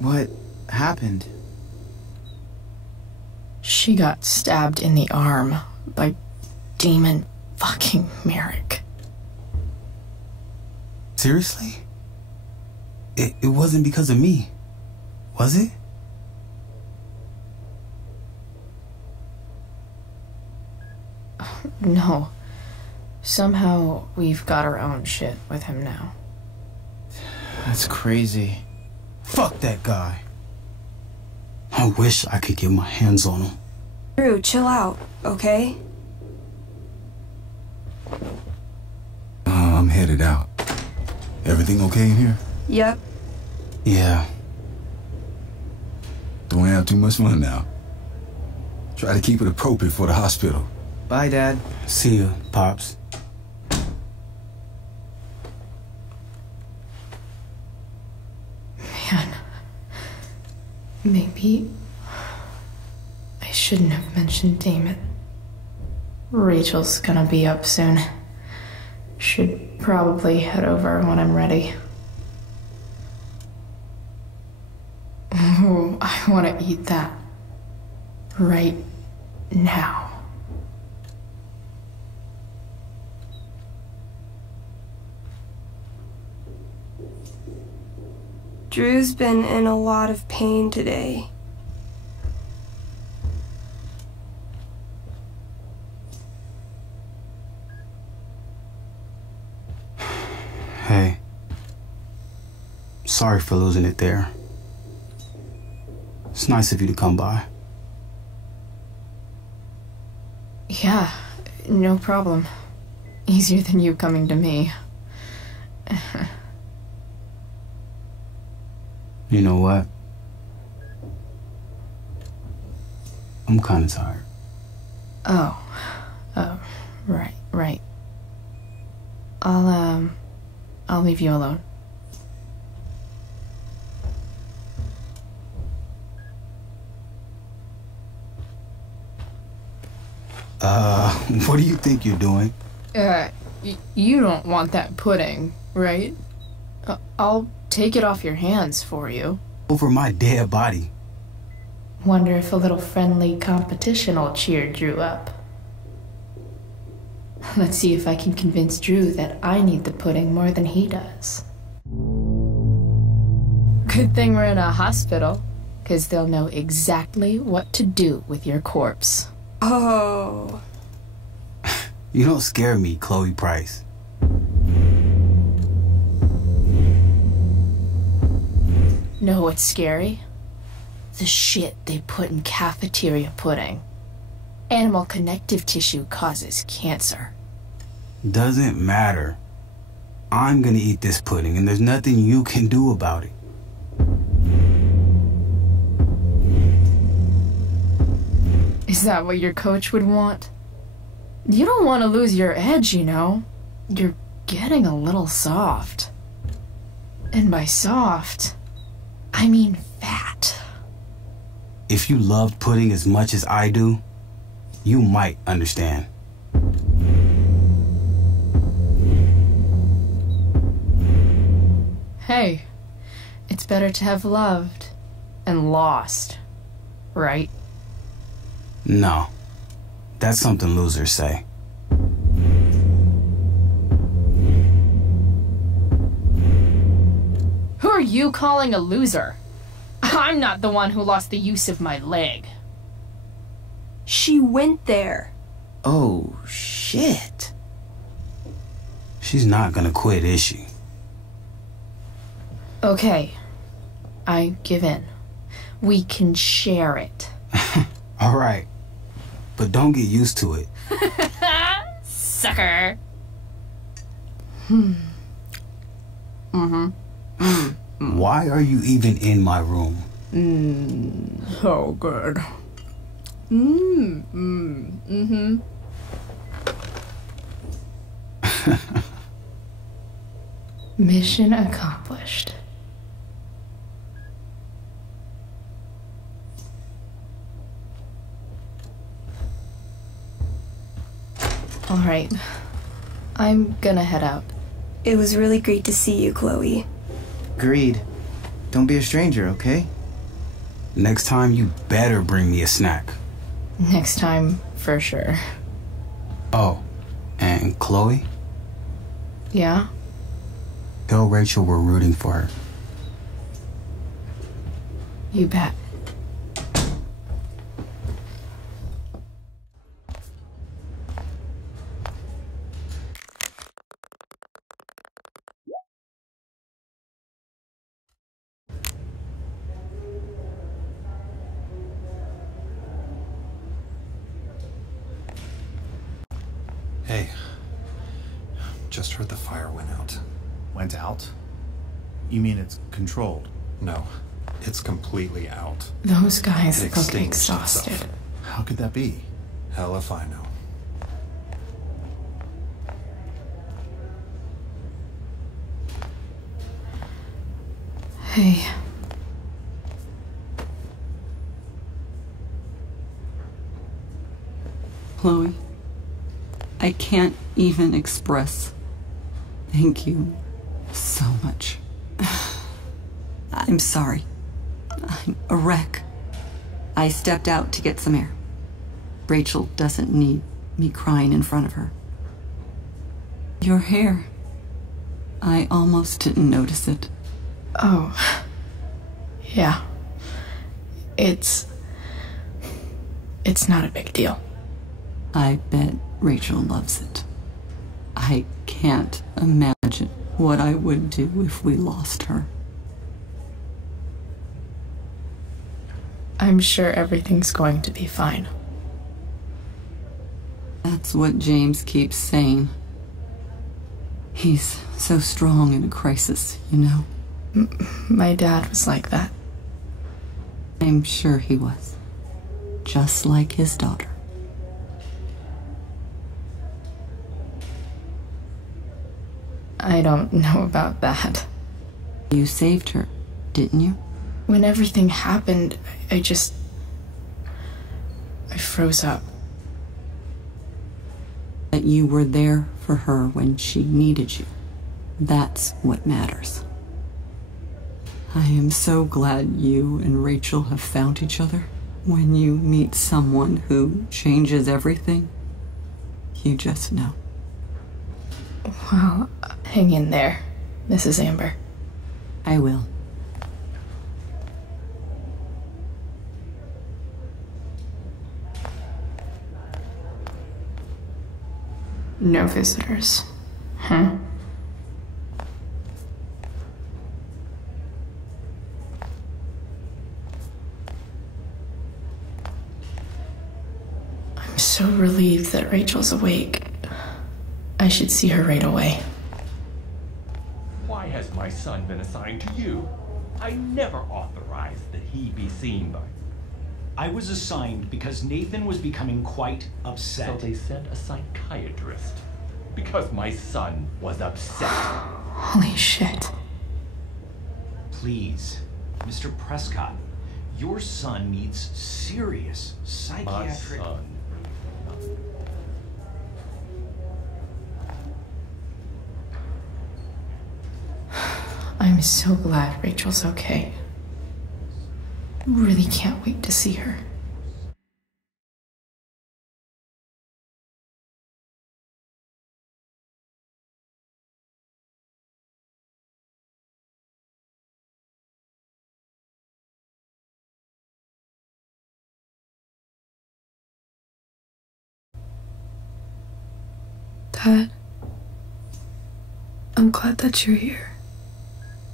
What happened? She got stabbed in the arm by Demon fucking Merrick. Seriously? It wasn't because of me, was it? No. Somehow we've got our own shit with him now. That's crazy. Fuck that guy. I wish I could get my hands on him. Drew, chill out, okay? I'm headed out. Everything okay in here? Yep. Yeah. Don't have too much fun now. Try to keep it appropriate for the hospital. Bye, Dad. See you, Pops. Man. Maybe I shouldn't have mentioned Damon. Rachel's gonna be up soon. Should probably head over when I'm ready. Oh, I want to eat that. Right now. Drew's been in a lot of pain today. Hey. Sorry for losing it there. It's nice of you to come by. Yeah, no problem. Easier than you coming to me. You know what? I'm kind of tired. Oh, right. I'll leave you alone. What do you think you're doing? You don't want that pudding, right? I'll take it off your hands for you. Over my dead body. Wonder if a little friendly competition will cheer Drew up. Let's see if I can convince Drew that I need the pudding more than he does. Good thing we're in a hospital, 'cause they'll know exactly what to do with your corpse. Oh. You don't scare me, Chloe Price. Know what's scary? The shit they put in cafeteria pudding. Animal connective tissue causes cancer. Doesn't matter. I'm gonna eat this pudding, and there's nothing you can do about it. Is that what your coach would want? You don't want to lose your edge, you know. You're getting a little soft. And by soft, I mean fat. If you loved pudding as much as I do, you might understand. Hey, it's better to have loved and lost, right? No. That's something losers say. Who are you calling a loser? I'm not the one who lost the use of my leg. She went there. Oh, shit. She's not gonna quit, is she? Okay. I give in. We can share it. Alright. But don't get used to it. Sucker. Why are you even in my room? So good. Mission accomplished. All right. I'm gonna head out. It was really great to see you, Chloe. Agreed. Don't be a stranger, okay? Next time, you better bring me a snack. Next time, for sure. Oh, and Chloe? Yeah? Tell Rachel we're rooting for her. You bet. Hey, just heard the fire went out. Went out? You mean it's controlled? No, it's completely out. Those guys It look extinguished exhausted. itself. How could that be? Hell if I know. Hey. Chloe, I can't even express thank you so much. I'm sorry. I'm a wreck. I stepped out to get some air. Rachel doesn't need me crying in front of her. Your hair. I almost didn't notice it. Oh. Yeah. It's not a big deal. I bet Rachel loves it. I can't imagine what I would do if we lost her. I'm sure everything's going to be fine. That's what James keeps saying. He's so strong in a crisis, you know? My dad was like that. I'm sure he was. Just like his daughter. I don't know about that. You saved her, didn't you? When everything happened, I froze up. That you were there for her when she needed you. That's what matters. I am so glad you and Rachel have found each other. When you meet someone who changes everything, you just know. Well, hang in there, Mrs. Amber. I will. No visitors. Huh? I'm so relieved that Rachel's awake. I should see her right away. Why has my son been assigned to you? I never authorized that he be seen by... I was assigned because Nathan was becoming quite upset. So they sent a psychiatrist. Because my son was upset. Holy shit. Please, Mr. Prescott, your son needs serious psychiatric... My son. I'm so glad Rachel's okay. Really can't wait to see her. Dad, I'm glad that you're here.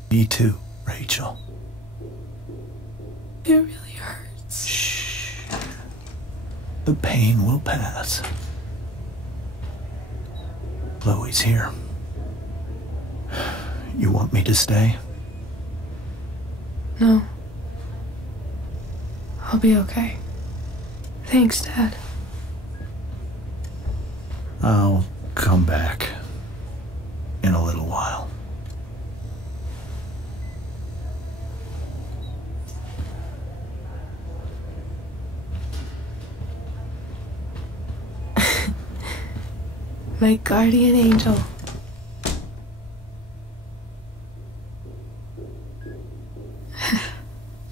Me too, Rachel. It really hurts. Shh. The pain will pass. Chloe's here. You want me to stay? No. I'll be okay. Thanks, Dad. I'll come back in a little while. My guardian angel.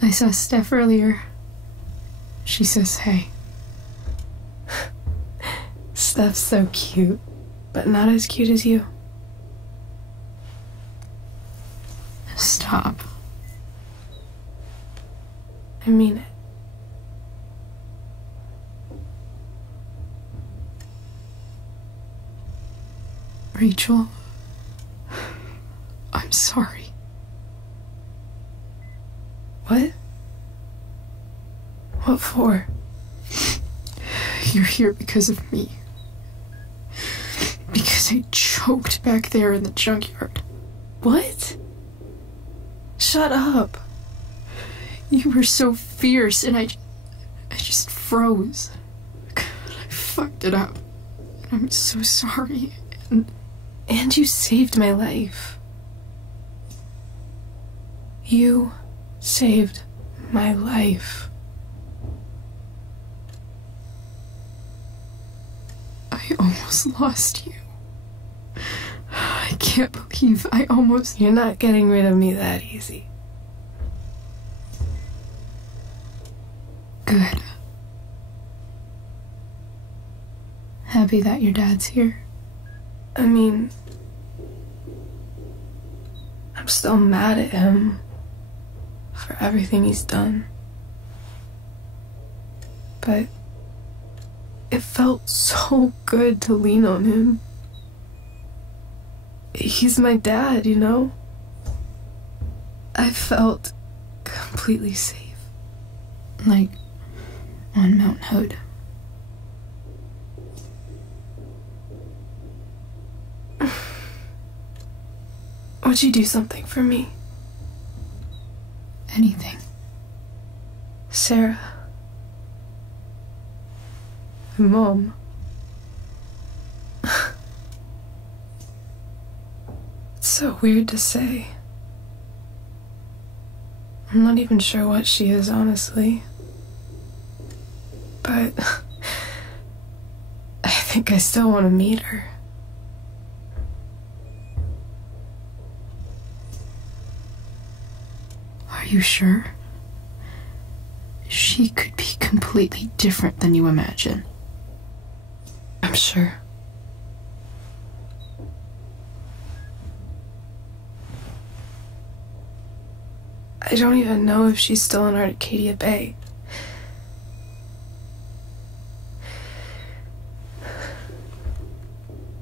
I saw Steph earlier. She says hey. Steph's so cute, but not as cute as you. Stop. I mean it. Rachel, I'm sorry. What? What for? You're here because of me. Because I choked back there in the junkyard. What? Shut up. You were so fierce and I just froze. I fucked it up. I'm so sorry. And you saved my life. You saved my life. I almost lost you. I can't believe I almost... You're not getting rid of me that easy. Good. Happy that your dad's here. I mean, I'm still mad at him for everything he's done. But it felt so good to lean on him. He's my dad, you know? I felt completely safe. Like on Mount Hood. Would you do something for me? Anything. Sarah. Mom. It's so weird to say. I'm not even sure what she is, honestly. But I think I still want to meet her. Are you sure? She could be completely different than you imagine. I'm sure. I don't even know if she's still in Arcadia Bay.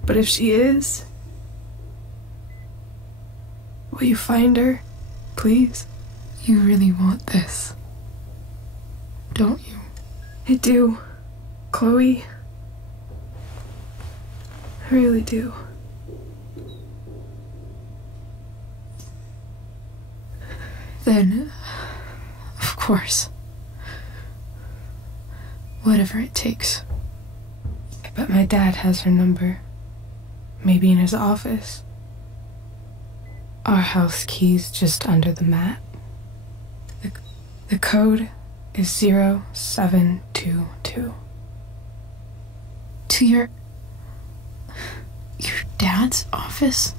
But if she is, will you find her, please? You really want this, don't you? I do, Chloe. I really do. Then, of course, whatever it takes. I bet my dad has her number. Maybe in his office. Our house key's just under the mat. The code is 0722. To your dad's office?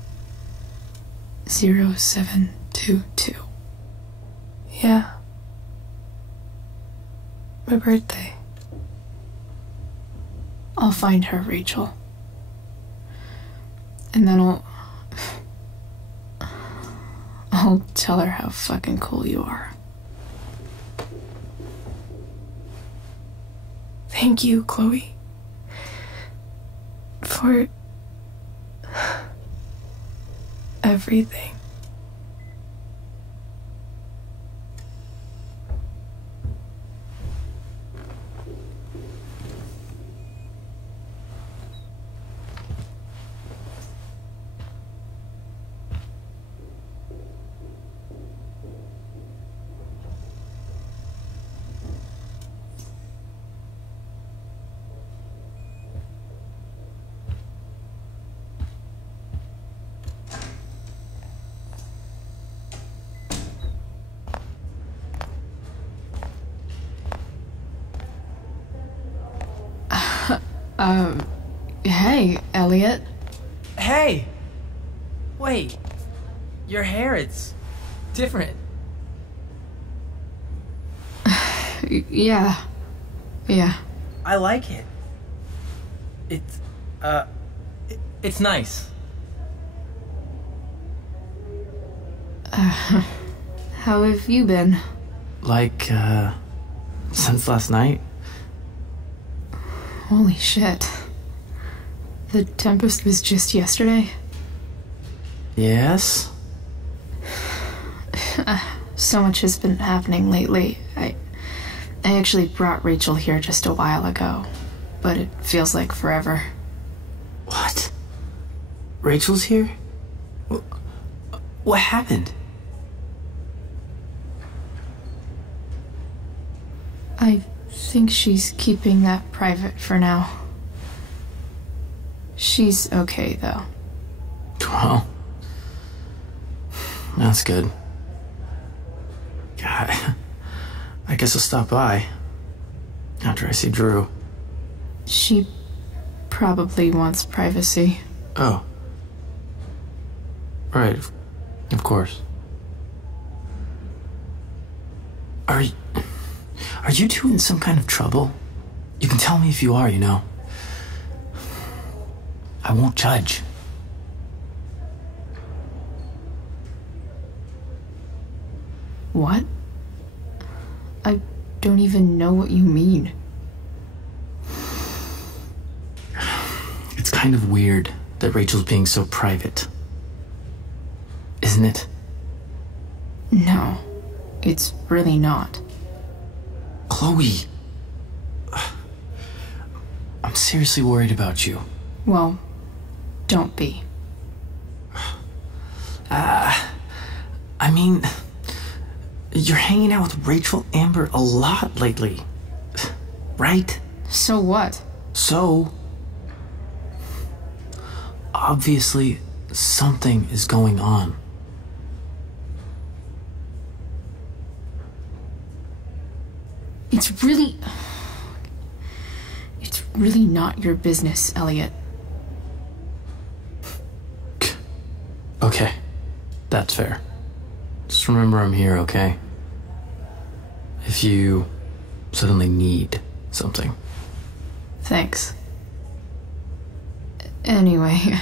0722. Yeah. My birthday. I'll find her, Rachel. And then I'll tell her how fucking cool you are. Thank you, Chloe. For everything. Hey, Elliot. Hey! Wait. Your hair, it's different. Yeah. I like it. It's nice. How have you been? Like, since last night? Holy shit. The Tempest was just yesterday? Yes? So much has been happening lately. I actually brought Rachel here just a while ago, but it feels like forever. What? Rachel's here? What happened? I think she's keeping that private for now. She's okay, though. Well, that's good. God, I guess I'll stop by after I see Drew. She probably wants privacy. Oh. Right, of course. Are you two in some kind of trouble? You can tell me if you are, you know. I won't judge. What? I don't even know what you mean. It's kind of weird that Rachel's being so private. Isn't it? No, it's really not. Chloe! I'm seriously worried about you. Well, don't be. I mean, you're hanging out with Rachel Amber a lot lately, right? So what? So, obviously, something is going on. It's really not your business, Elliot. Okay, that's fair. Just remember I'm here, okay? If you suddenly need something. Thanks. Anyway,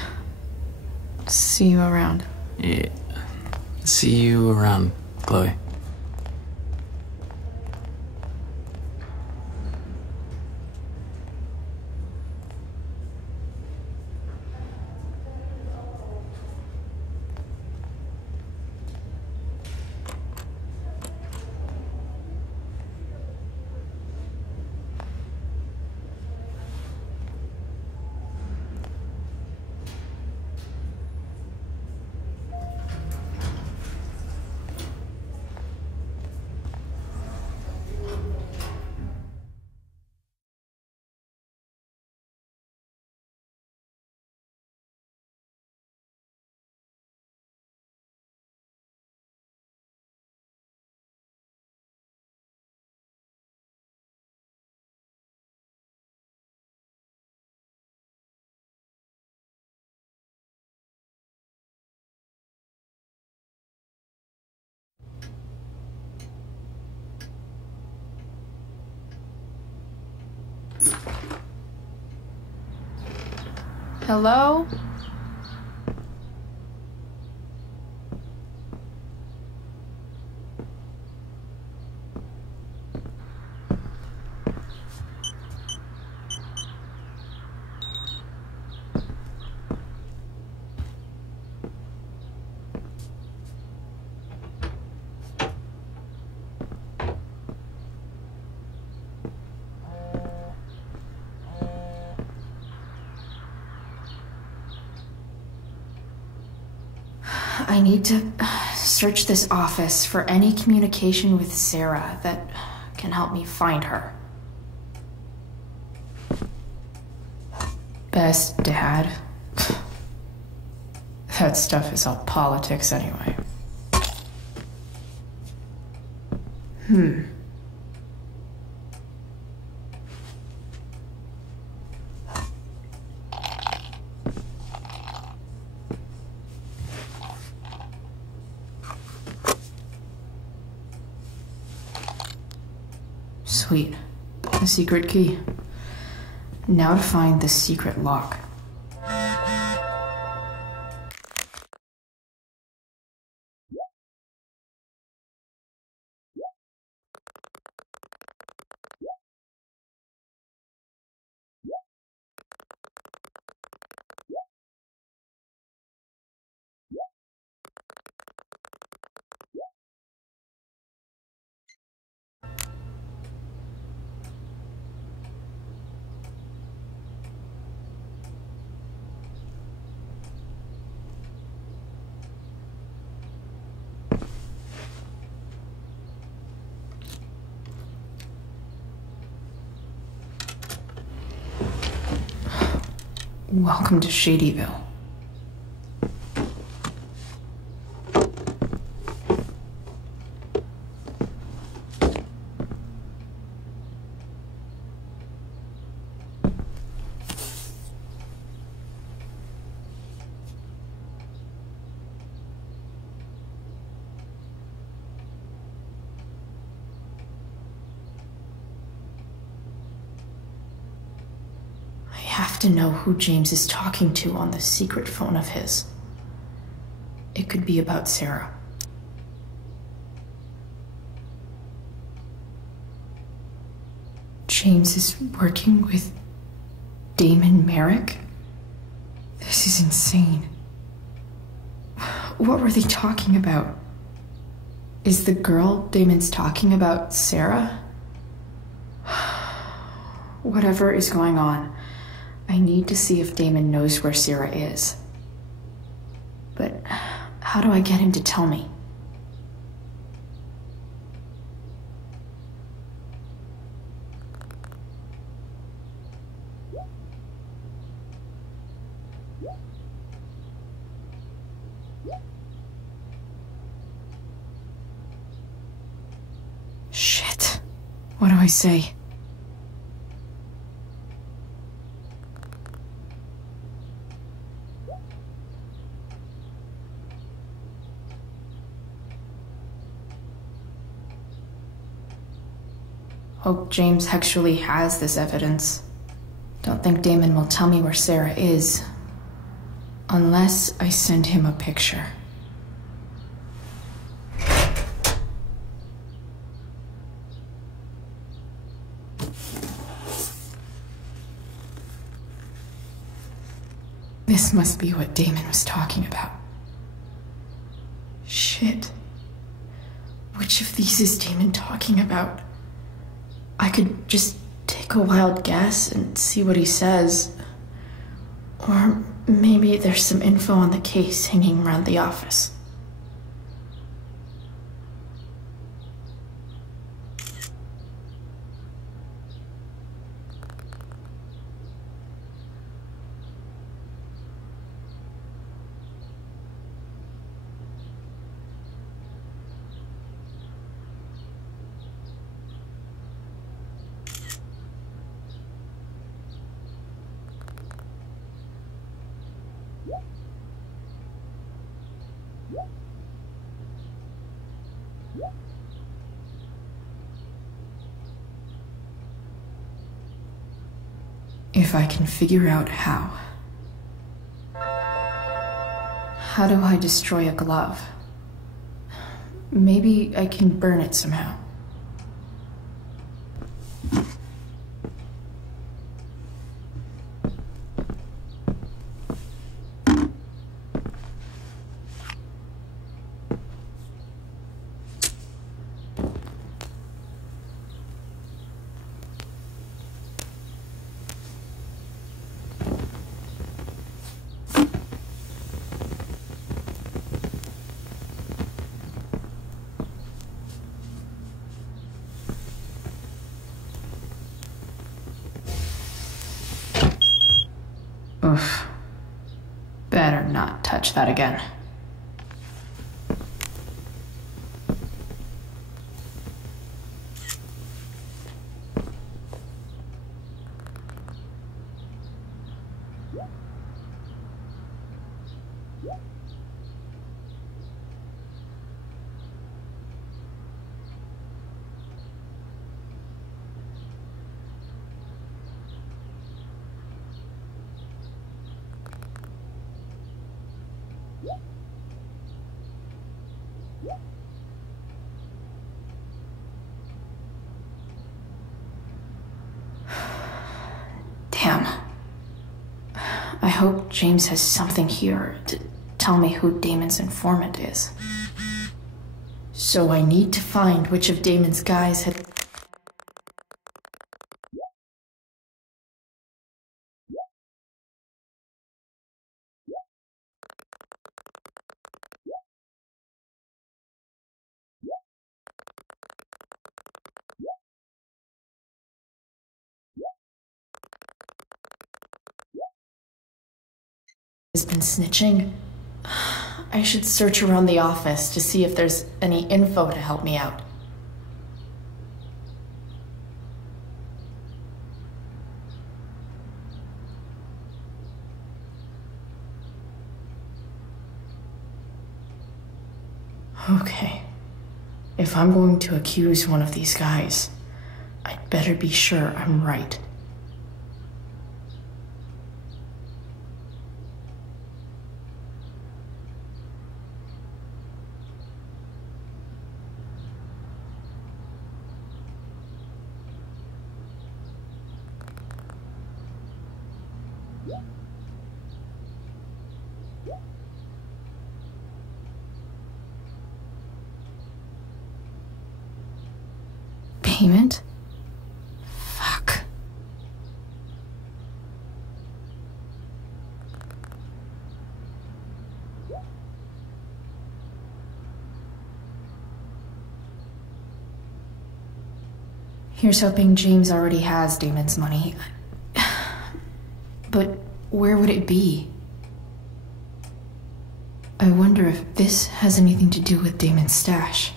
see you around. Yeah. See you around, Chloe. Hello? I need to search this office for any communication with Sarah that can help me find her. Best dad. That stuff is all politics anyway. Sweet. The secret key. Now to find the secret lock. Welcome to Shadyville. I have to know who James is talking to on the secret phone of his. It could be about Sarah. James is working with Damon Merrick? This is insane. What were they talking about? Is the girl Damon's talking about Sarah? Whatever is going on, I need to see if Damon knows where Sarah is. But how do I get him to tell me? Shit. What do I say? Hope James actually has this evidence. Don't think Damon will tell me where Sarah is. Unless I send him a picture. This must be what Damon was talking about. Shit. Which of these is Damon talking about? I could just take a wild guess and see what he says. Or maybe there's some info on the case hanging around the office. If I can figure out how. How do I destroy a glove? Maybe I can burn it somehow. touch that again. Damn. I hope James has something here to tell me who Damon's informant is. So I need to find which of Damon's guys had... has been snitching. I should search around the office to see if there's any info to help me out. Okay. If I'm going to accuse one of these guys, I'd better be sure I'm right. Payment? Fuck. Here's hoping James already has Damon's money. But where would it be? I wonder if this has anything to do with Damon's stash.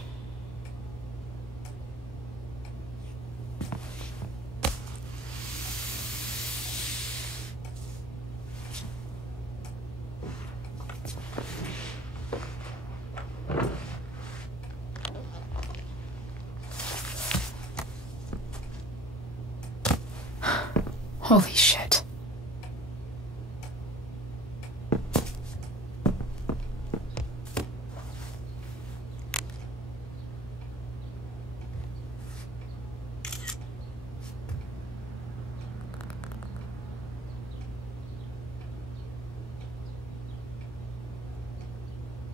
Holy shit.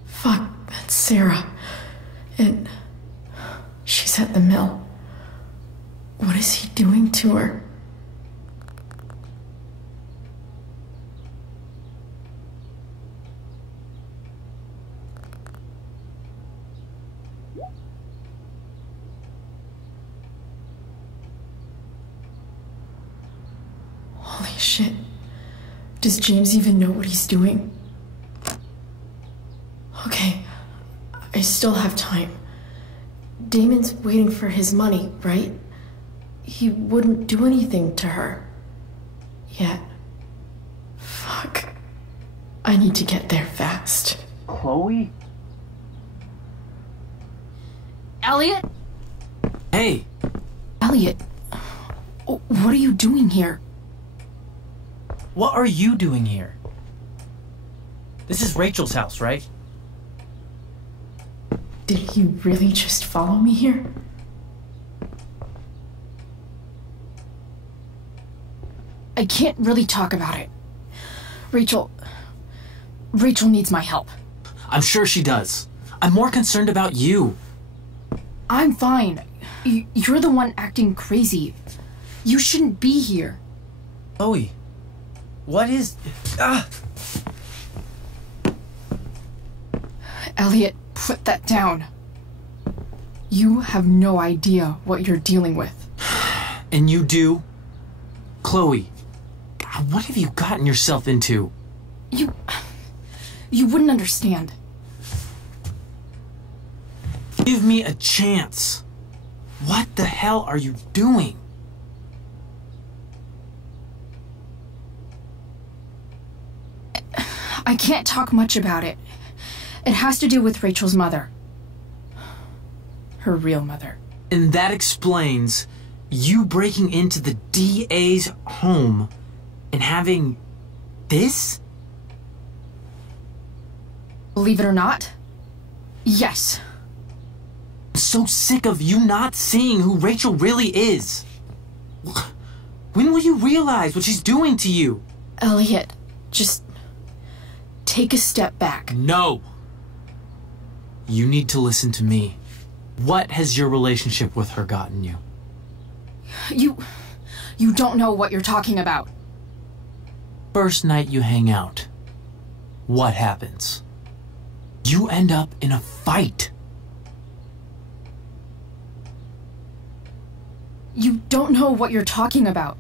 Fuck, that's Sarah. And she's at the mill. What is he doing to her? Holy shit. Does James even know what he's doing? Okay, I still have time. Damon's waiting for his money, right? He wouldn't do anything to her. Yet. Fuck. I need to get there fast. Chloe? Elliot? Hey! Elliot, what are you doing here? What are you doing here? This is Rachel's house, right? Did he really just follow me here? I can't really talk about it. Rachel needs my help. I'm sure she does. I'm more concerned about you. I'm fine. You're the one acting crazy. You shouldn't be here. Chloe, what is... Elliot, put that down. You have no idea what you're dealing with. And you do? Chloe, what have you gotten yourself into? You You wouldn't understand. Give me a chance. What the hell are you doing? I can't talk much about it. It has to do with Rachel's mother. Her real mother. And that explains you breaking into the DA's home and having this? Believe it or not, yes. I'm so sick of you not seeing who Rachel really is. When will you realize what she's doing to you? Elliot, just take a step back. No. You need to listen to me. What has your relationship with her gotten you? You don't know what you're talking about. First night you hang out, what happens? You end up in a fight. You don't know what you're talking about.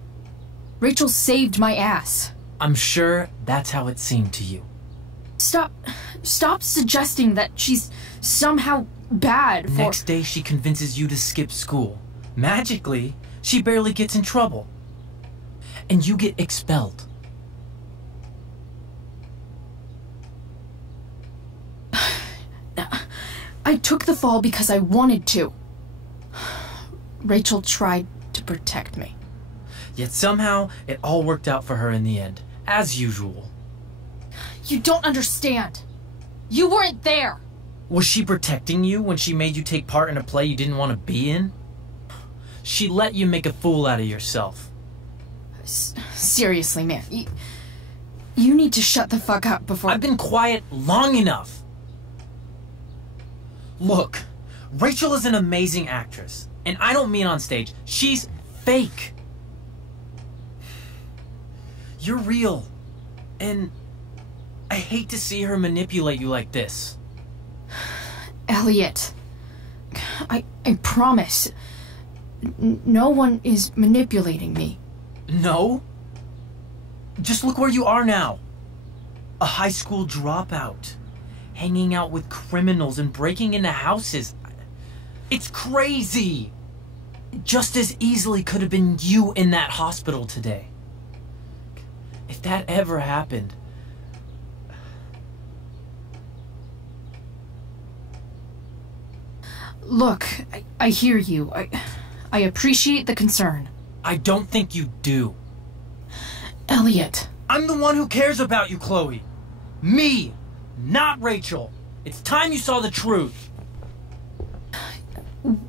Rachel saved my ass. I'm sure that's how it seemed to you. Stop suggesting that she's somehow bad for— Next day she convinces you to skip school. Magically, she barely gets in trouble. And you get expelled. I took the fall because I wanted to. Rachel tried to protect me. Yet somehow, it all worked out for her in the end, as usual. You don't understand. You weren't there. Was she protecting you when she made you take part in a play you didn't want to be in? She let you make a fool out of yourself. Seriously, man. You need to shut the fuck up before— I've been quiet long enough. Look, Rachel is an amazing actress. And I don't mean on stage. She's fake. You're real. And I hate to see her manipulate you like this. Elliot, I promise. No one is manipulating me. No? Just look where you are now. A high school dropout. Hanging out with criminals and breaking into houses. It's crazy. Just as easily could have been you in that hospital today. If that ever happened... Look, I hear you. I appreciate the concern. I don't think you do. Elliot. I'm the one who cares about you, Chloe. Me, not Rachel. It's time you saw the truth.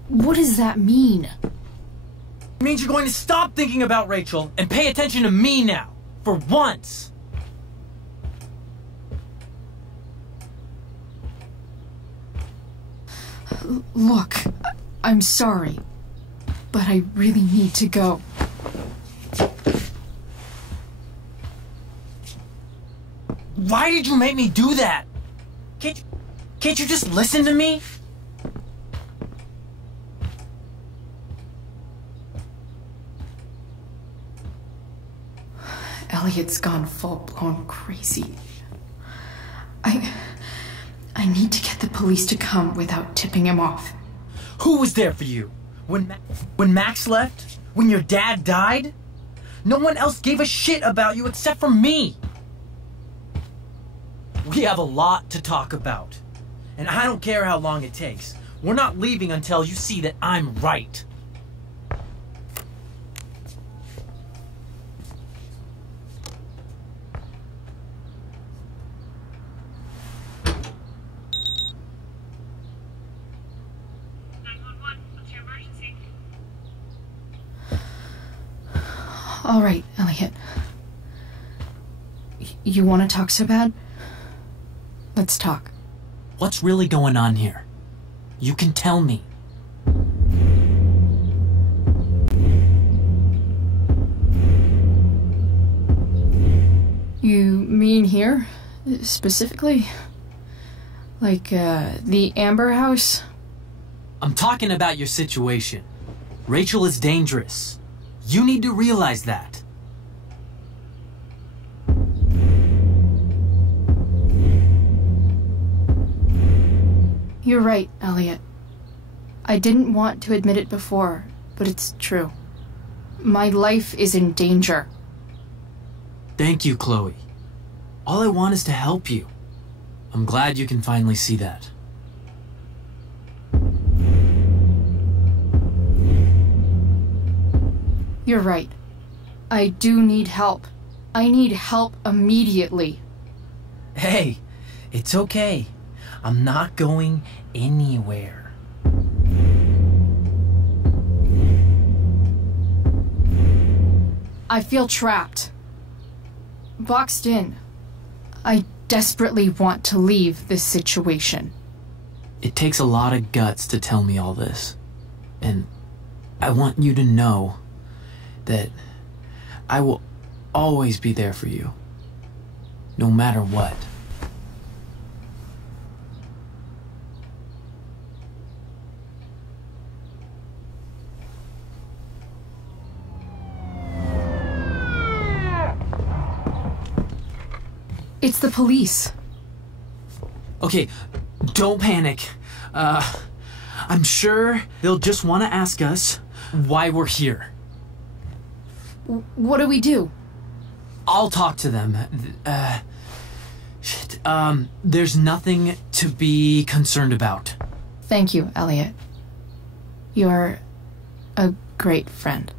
What does that mean? It means you're going to stop thinking about Rachel and pay attention to me now. For once. Look, I'm sorry, but I really need to go. Why did you make me do that? Can't you just listen to me? Elliot's gone full-blown crazy. I need to get the police to come without tipping him off. Who was there for you? When Max left? When your dad died? No one else gave a shit about you except for me. We have a lot to talk about. And I don't care how long it takes. We're not leaving until you see that I'm right. All right, Elliot. You want to talk so bad? Let's talk. What's really going on here? You can tell me. You mean here? Specifically? Like, the Amber House? I'm talking about your situation. Rachel is dangerous. You need to realize that. You're right, Elliot. I didn't want to admit it before, but it's true. My life is in danger. Thank you, Chloe. All I want is to help you. I'm glad you can finally see that. You're right. I do need help. I need help immediately. Hey, it's okay. I'm not going anywhere. I feel trapped. Boxed in. I desperately want to leave this situation. It takes a lot of guts to tell me all this. And I want you to know that I will always be there for you. No matter what. It's the police. Okay, don't panic. I'm sure they'll just want to ask us why we're here. What do we do? I'll talk to them. Shit. There's nothing to be concerned about. Thank you, Elliot. You're a great friend.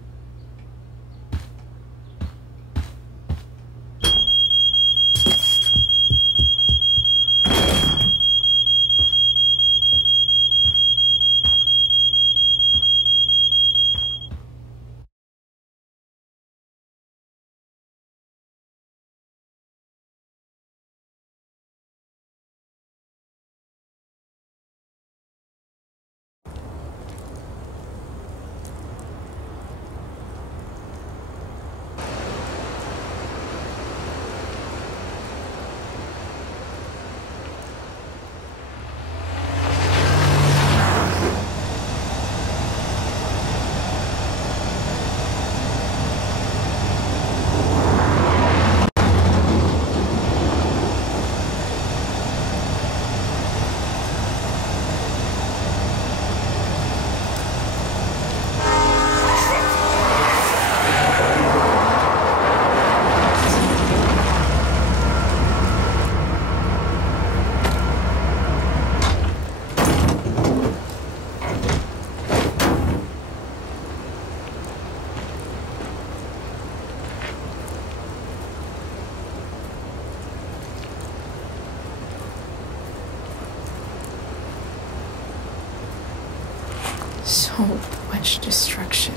So much destruction.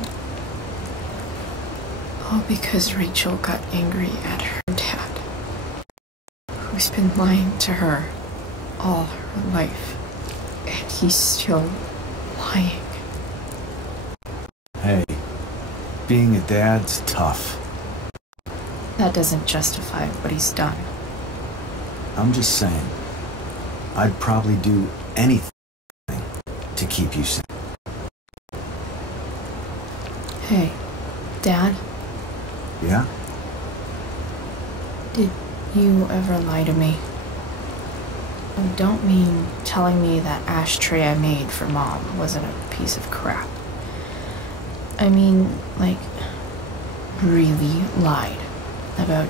All because Rachel got angry at her dad, who's been lying to her all her life, and he's still lying. Hey, being a dad's tough. That doesn't justify what he's done. I'm just saying, I'd probably do anything to keep you safe. Hey, Dad? Yeah? Did you ever lie to me? I don't mean telling me that ashtray I made for Mom wasn't a piece of crap. I mean, like, really lied about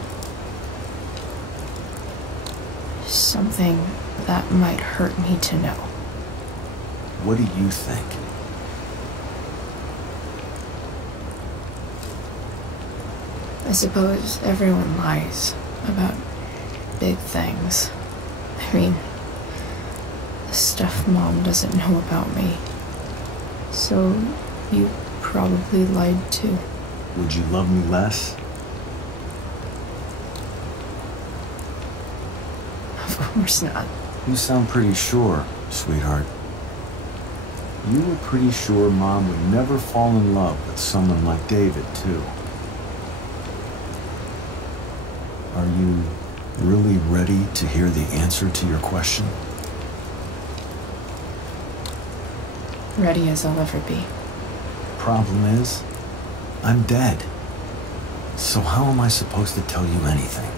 something that might hurt me to know. What do you think? I suppose everyone lies about big things. I mean, the stuff Mom doesn't know about me. So, you probably lied too. Would you love me less? Of course not. You sound pretty sure, sweetheart. You were pretty sure Mom would never fall in love with someone like David, too. Are you really ready to hear the answer to your question? Ready as I'll ever be. Problem is, I'm dead. So how am I supposed to tell you anything?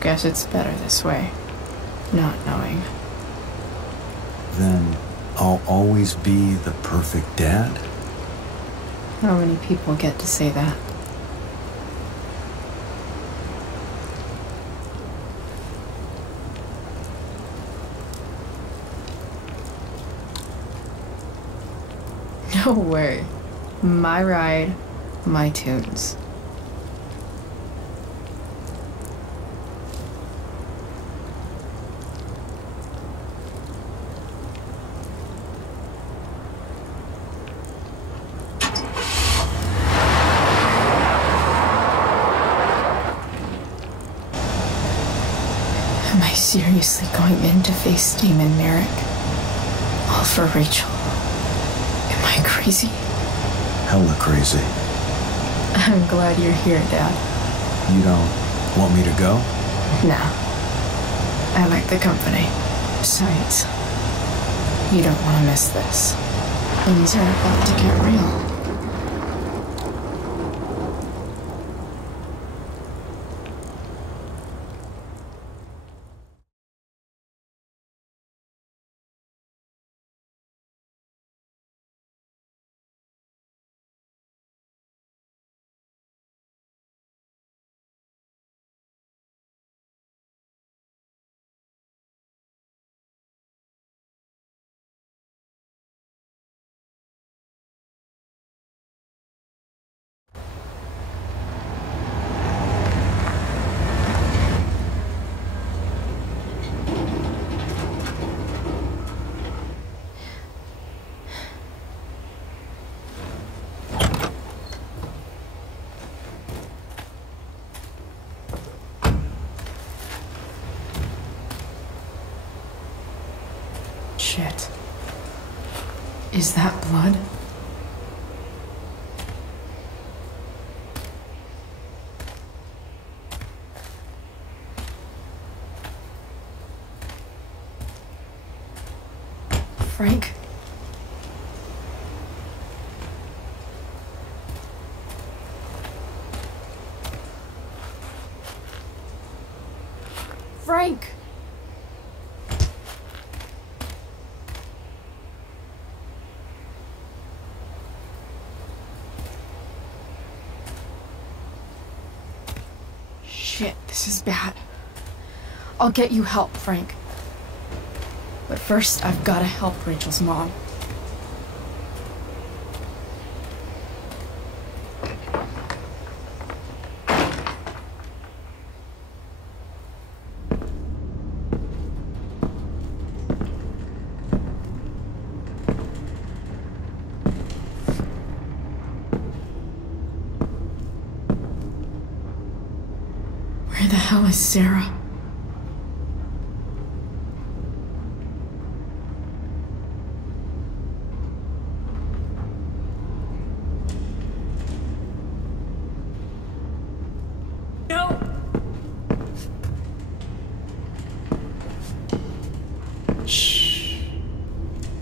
guess it's better this way. Not knowing. Then I'll always be the perfect dad? How many people get to say that? No way. My ride, my tunes. Am I seriously going in to face Damon Merrick? All for Rachel. Am I crazy? Hella crazy. I'm glad you're here, Dad. You don't want me to go? No. I like the company. Besides, you don't want to miss this. Things are about to get real. Shit. Is that blood? Frank? Frank! Shit, this is bad. I'll get you help, Frank. But first, I've gotta help Rachel's mom. Where the hell is Sarah? No! Shh.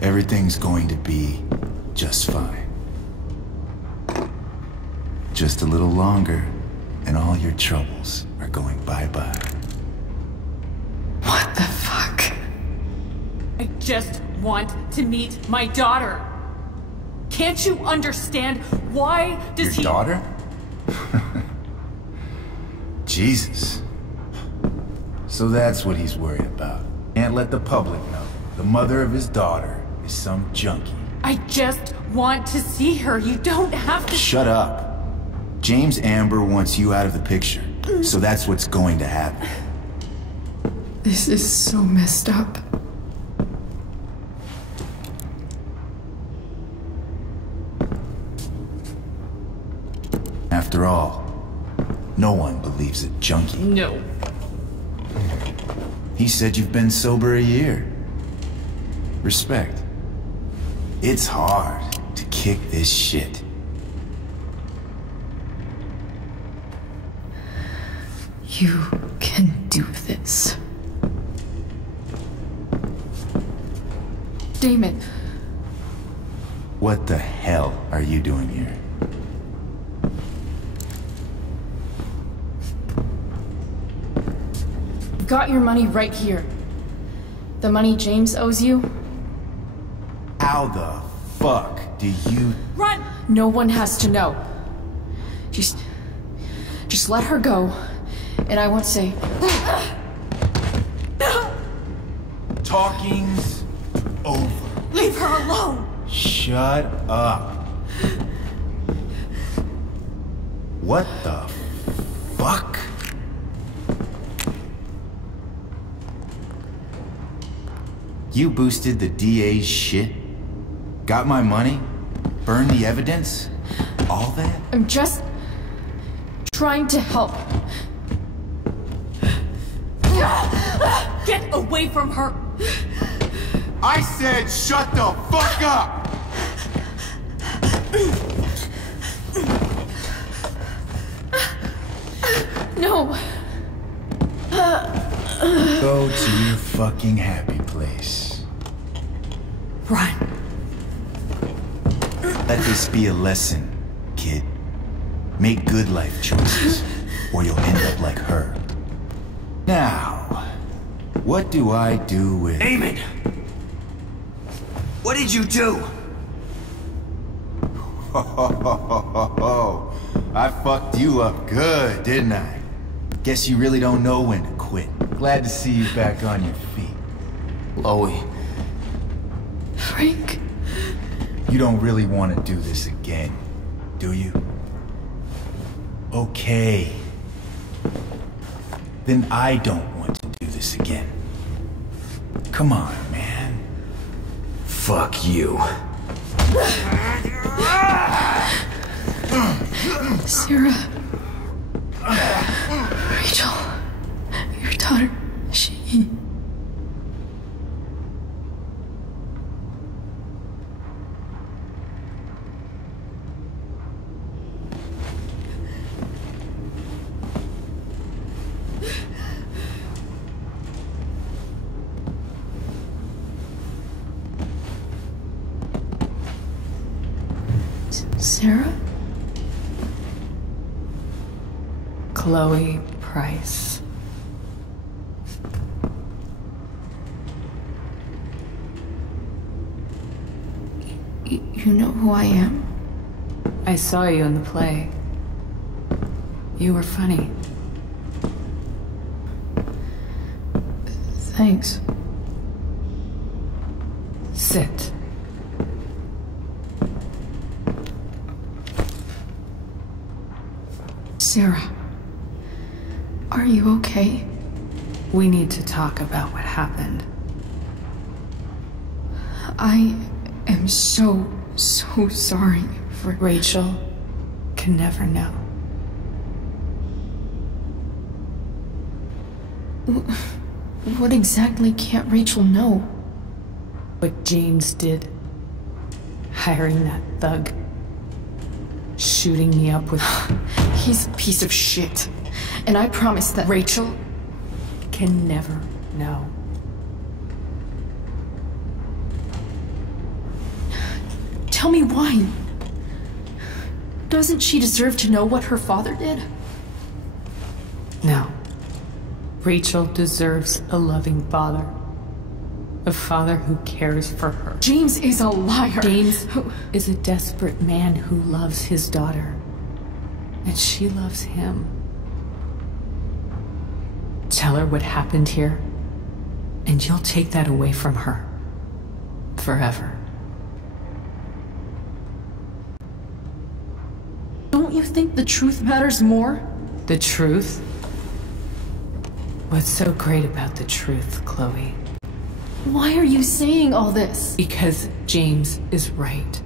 Everything's going to be just fine. Just a little longer, and all your troubles are going bye-bye. What the fuck? I just want to meet my daughter. Can't you understand? Why does Your daughter? Jesus. So that's what he's worried about. Can't let the public know. The mother of his daughter is some junkie. I just want to see her. You don't have to. Shut up. James Amber wants you out of the picture. So that's what's going to happen. This is so messed up. After all, no one believes a junkie. No. He said you've been sober a year. Respect. It's hard to kick this shit. You can do this. Damon. What the hell are you doing here? got your money right here. The money James owes you. How the fuck do you... Run! No one has to know. Just let her go, and I won't say... Talking's over. Leave her alone! Shut up. What the fuck? You boosted the DA's shit? Got my money? Burned the evidence? All that? I'm just trying to help. Get away from her! I said shut the fuck up! No. Go to your fucking happy place. Run. Let this be a lesson, kid. Make good life choices, or you'll end up like her. Now, what do I do with... Eamon! What did you do? I fucked you up good, didn't I? Guess you really don't know when to quit. Glad to see you back on your feet. Chloe. Frank. You don't really want to do this again, do you? Okay. Then I don't want to do this again. Come on, man. Fuck you. Sarah. Rachel. Your daughter. She... Sarah? Chloe Price. You know who I am? I saw you in the play. You were funny. Thanks. Sit. Sarah. Are you okay? We need to talk about what happened. I am so sorry for... Rachel can never know. What exactly can't Rachel know? What James did. Hiring that thug. Shooting me up with... He's a piece of shit. And I promise that... Rachel can never know. Tell me why. Doesn't she deserve to know what her father did? No. Rachel deserves a loving father. A father who cares for her. James is a liar. James is a desperate man who loves his daughter. And she loves him. Tell her what happened here, and you'll take that away from her. Forever. Don't you think the truth matters more? The truth? What's so great about the truth, Chloe? Why are you saying all this? Because James is right.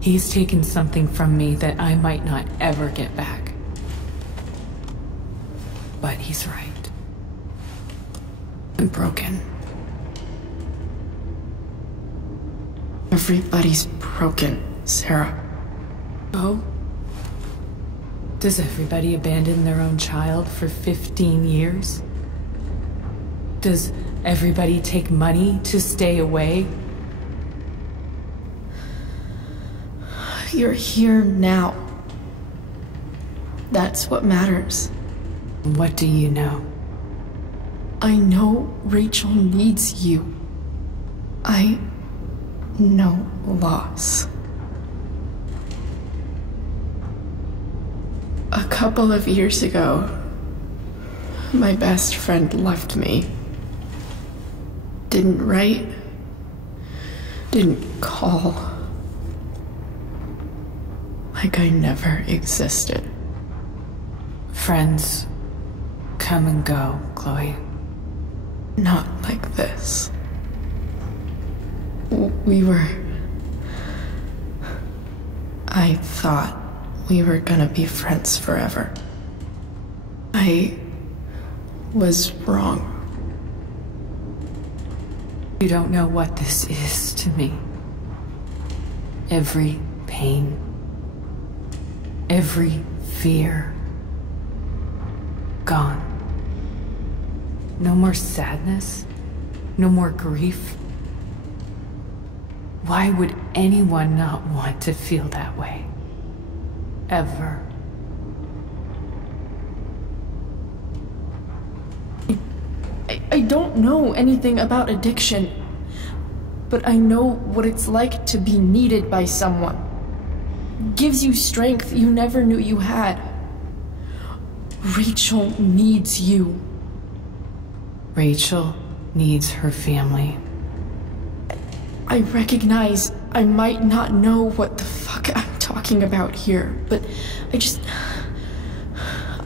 He's taken something from me that I might not ever get back. But he's right. I'm broken. Everybody's broken, Sarah. Oh? Does everybody abandon their own child for 15 years? Does everybody take money to stay away? You're here now. That's what matters. What do you know? I know Rachel needs you. I know loss. A couple of years ago, my best friend left me. Didn't write, didn't call. Like I never existed. Friends come and go, Chloe. Not like this. I thought we were gonna be friends forever. I was wrong. You don't know what this is to me. Every pain, every fear, gone. No more sadness, no more grief. Why would anyone not want to feel that way? Ever. I don't know anything about addiction, but I know what it's like to be needed by someone. Gives you strength you never knew you had. Rachel needs you. Rachel needs her family. I recognize I might not know what the fuck I'm talking about here, but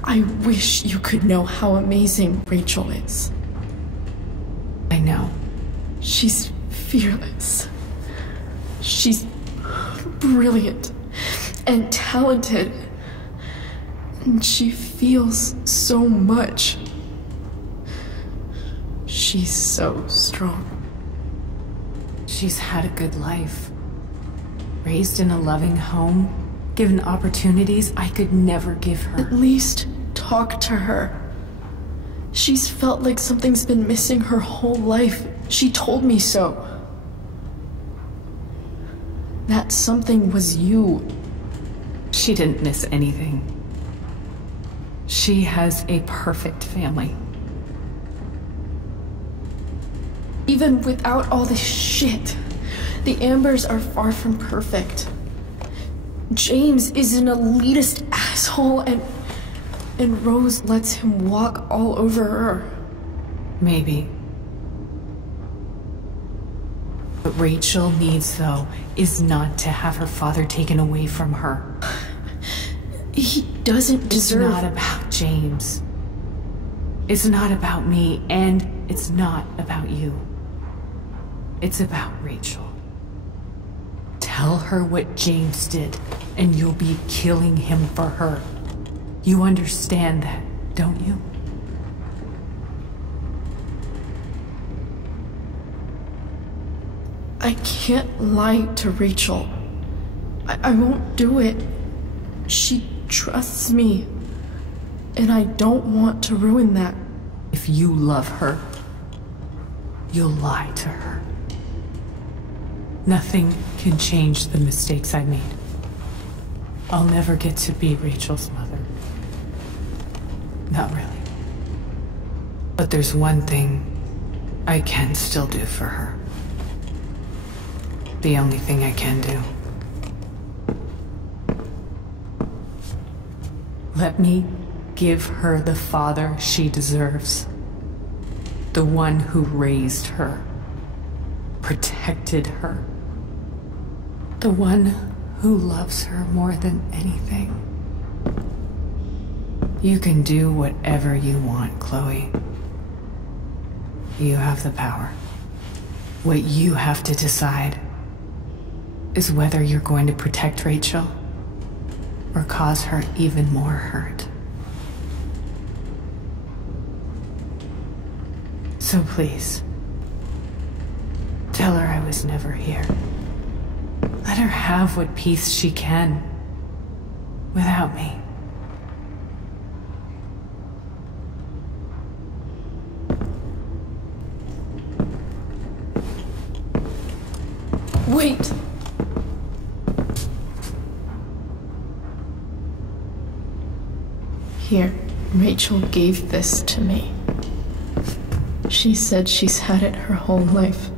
I wish you could know how amazing Rachel is. I know. She's fearless. She's brilliant and talented. And she feels so much. She's so strong. She's had a good life. Raised in a loving home, given opportunities I could never give her. At least talk to her. She's felt like something's been missing her whole life. She told me so. That something was you. She didn't miss anything. She has a perfect family. Even without all this shit, the Ambers are far from perfect. James is an elitist asshole, and Rose lets him walk all over her. Maybe. What Rachel needs, though, is not to have her father taken away from her. He doesn't deserve... It's not about James. It's not about me, and it's not about you. It's about Rachel. Tell her what James did, and you'll be killing him for her. You understand that, don't you? I can't lie to Rachel. I won't do it. She trusts me, and I don't want to ruin that. If you love her, you'll lie to her. Nothing can change the mistakes I made. I'll never get to be Rachel's mother. Not really. But there's one thing I can still do for her. The only thing I can do. Let me give her the father she deserves. The one who raised her, protected her. The one who loves her more than anything. You can do whatever you want, Chloe. You have the power. What you have to decide is whether you're going to protect Rachel or cause her even more hurt. So please, tell her I was never here. Let her have what peace she can without me. Wait! Here, Rachel gave this to me. She said she's had it her whole life.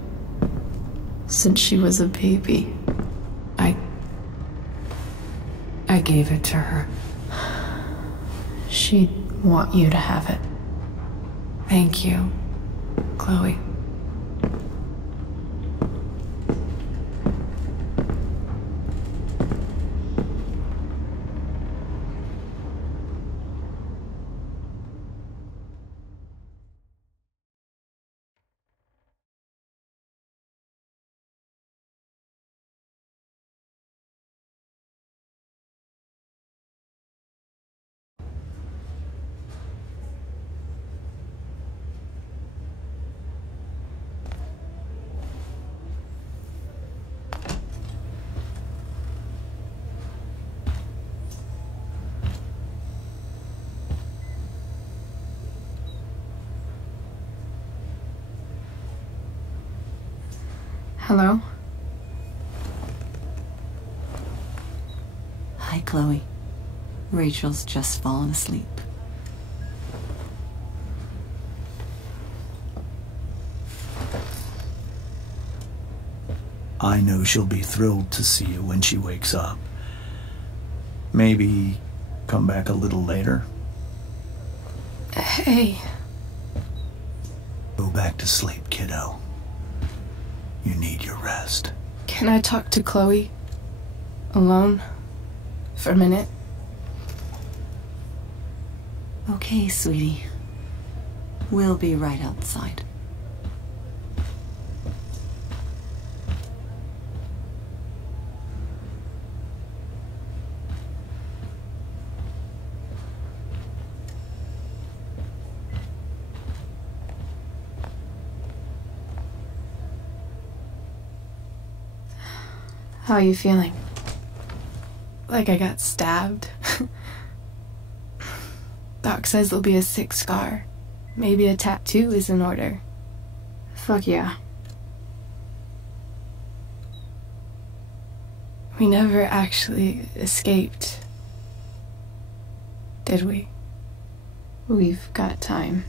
Since she was a baby. I gave it to her. She'd want you to have it. Thank you, Chloe. Hello? Hi, Chloe. Rachel's just fallen asleep. I know she'll be thrilled to see you when she wakes up. Maybe come back a little later. Hey. Go back to sleep, kiddo. You need your rest. Can I talk to Chloe? Alone? For a minute? Okay, sweetie. We'll be right outside. How are you feeling? Like I got stabbed? Doc says there'll be a sick scar. Maybe a tattoo is in order. Fuck yeah. We never actually escaped, did we? We've got time.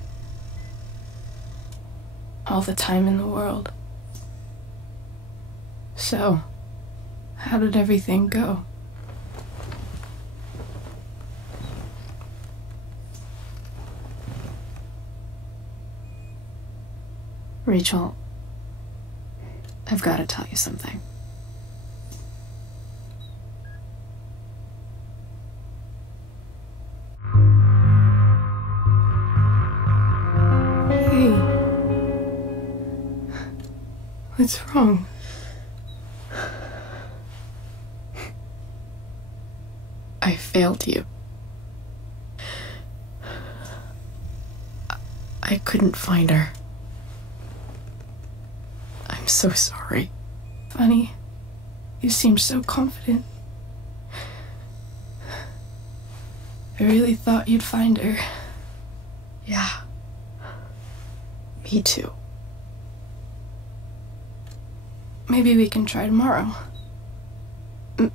All the time in the world. So, how did everything go? Rachel, I've got to tell you something. Hey. What's wrong? I failed you. I couldn't find her. I'm so sorry. Funny, you seemed so confident. I really thought you'd find her. Yeah. Me too. Maybe we can try tomorrow.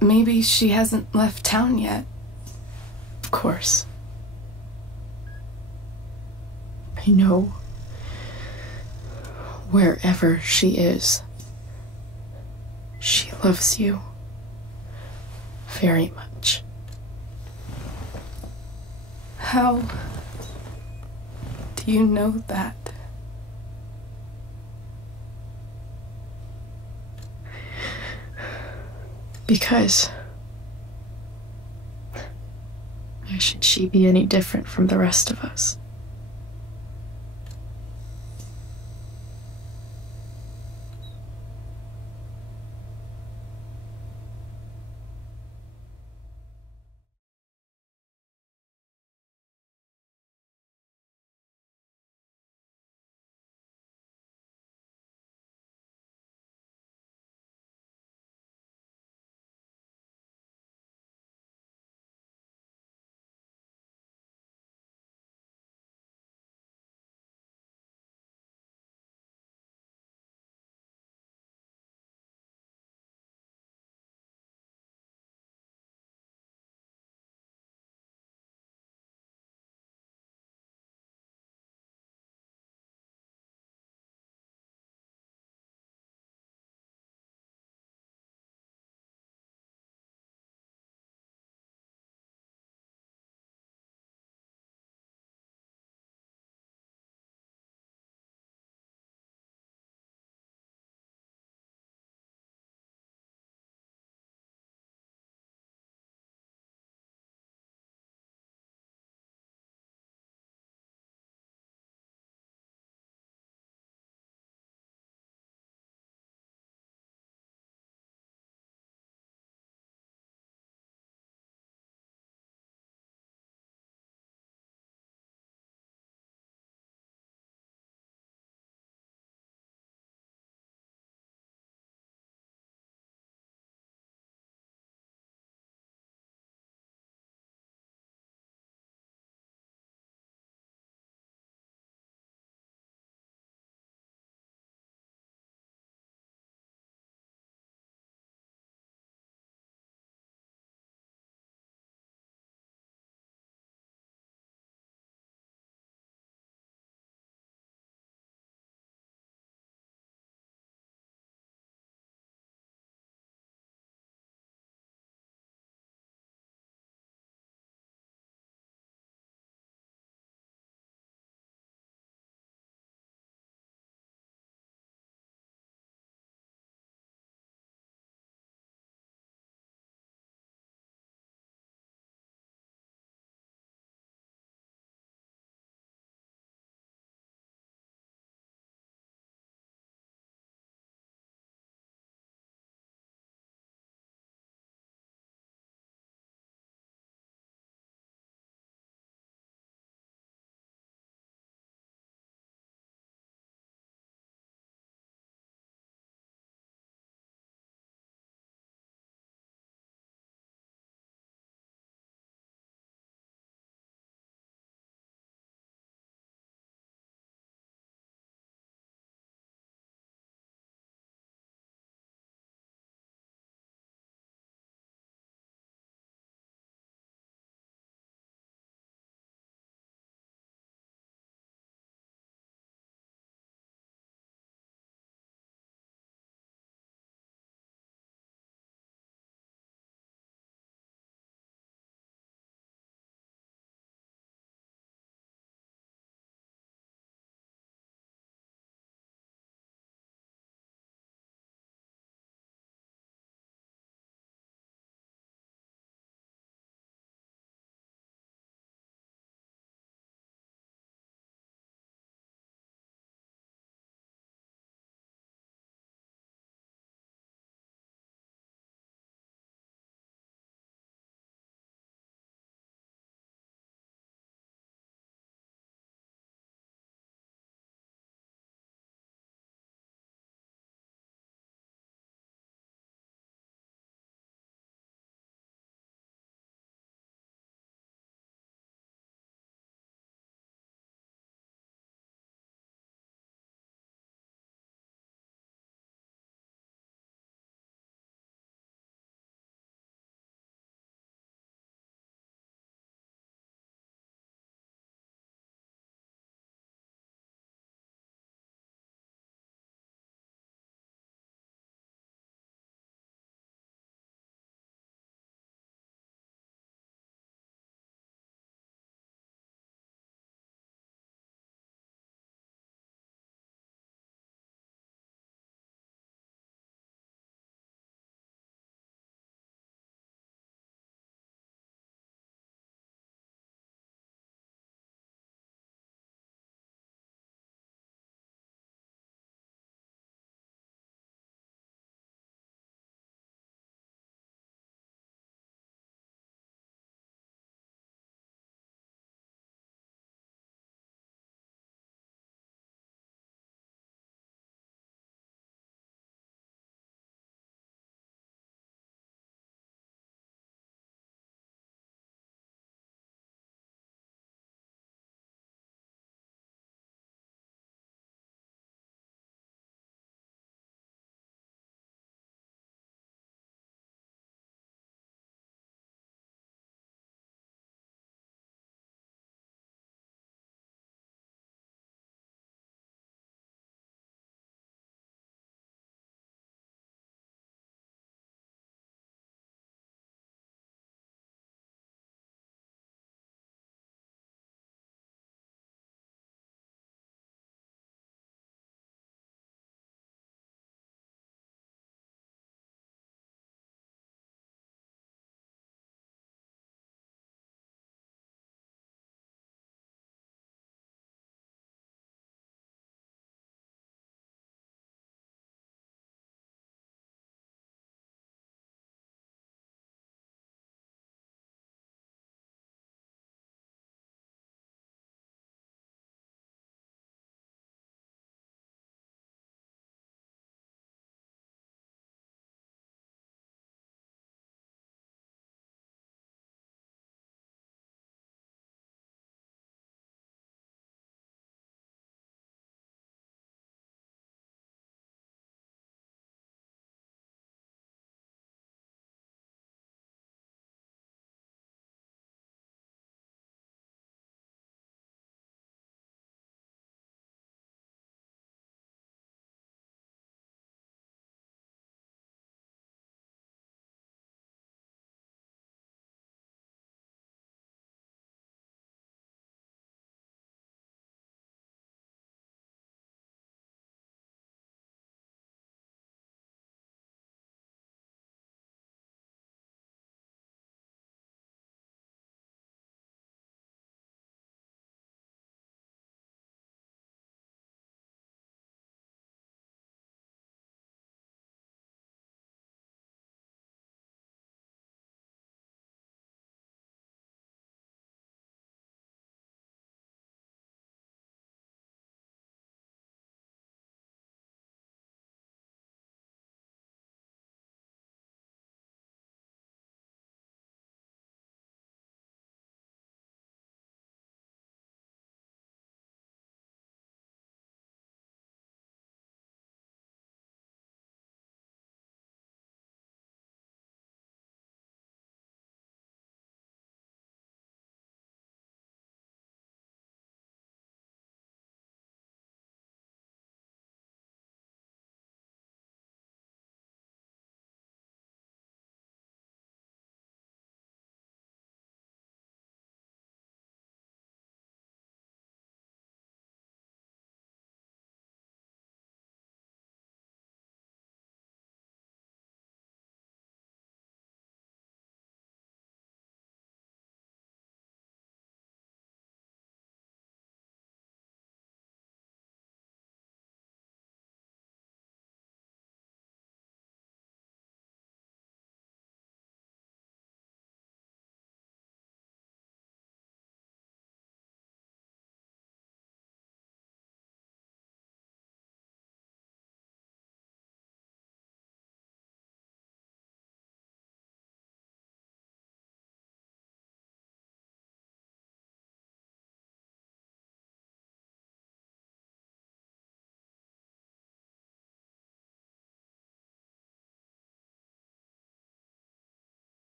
Maybe she hasn't left town yet. Of course. I know. Wherever she is, she loves you very much. How do you know that? Because why should she be any different from the rest of us?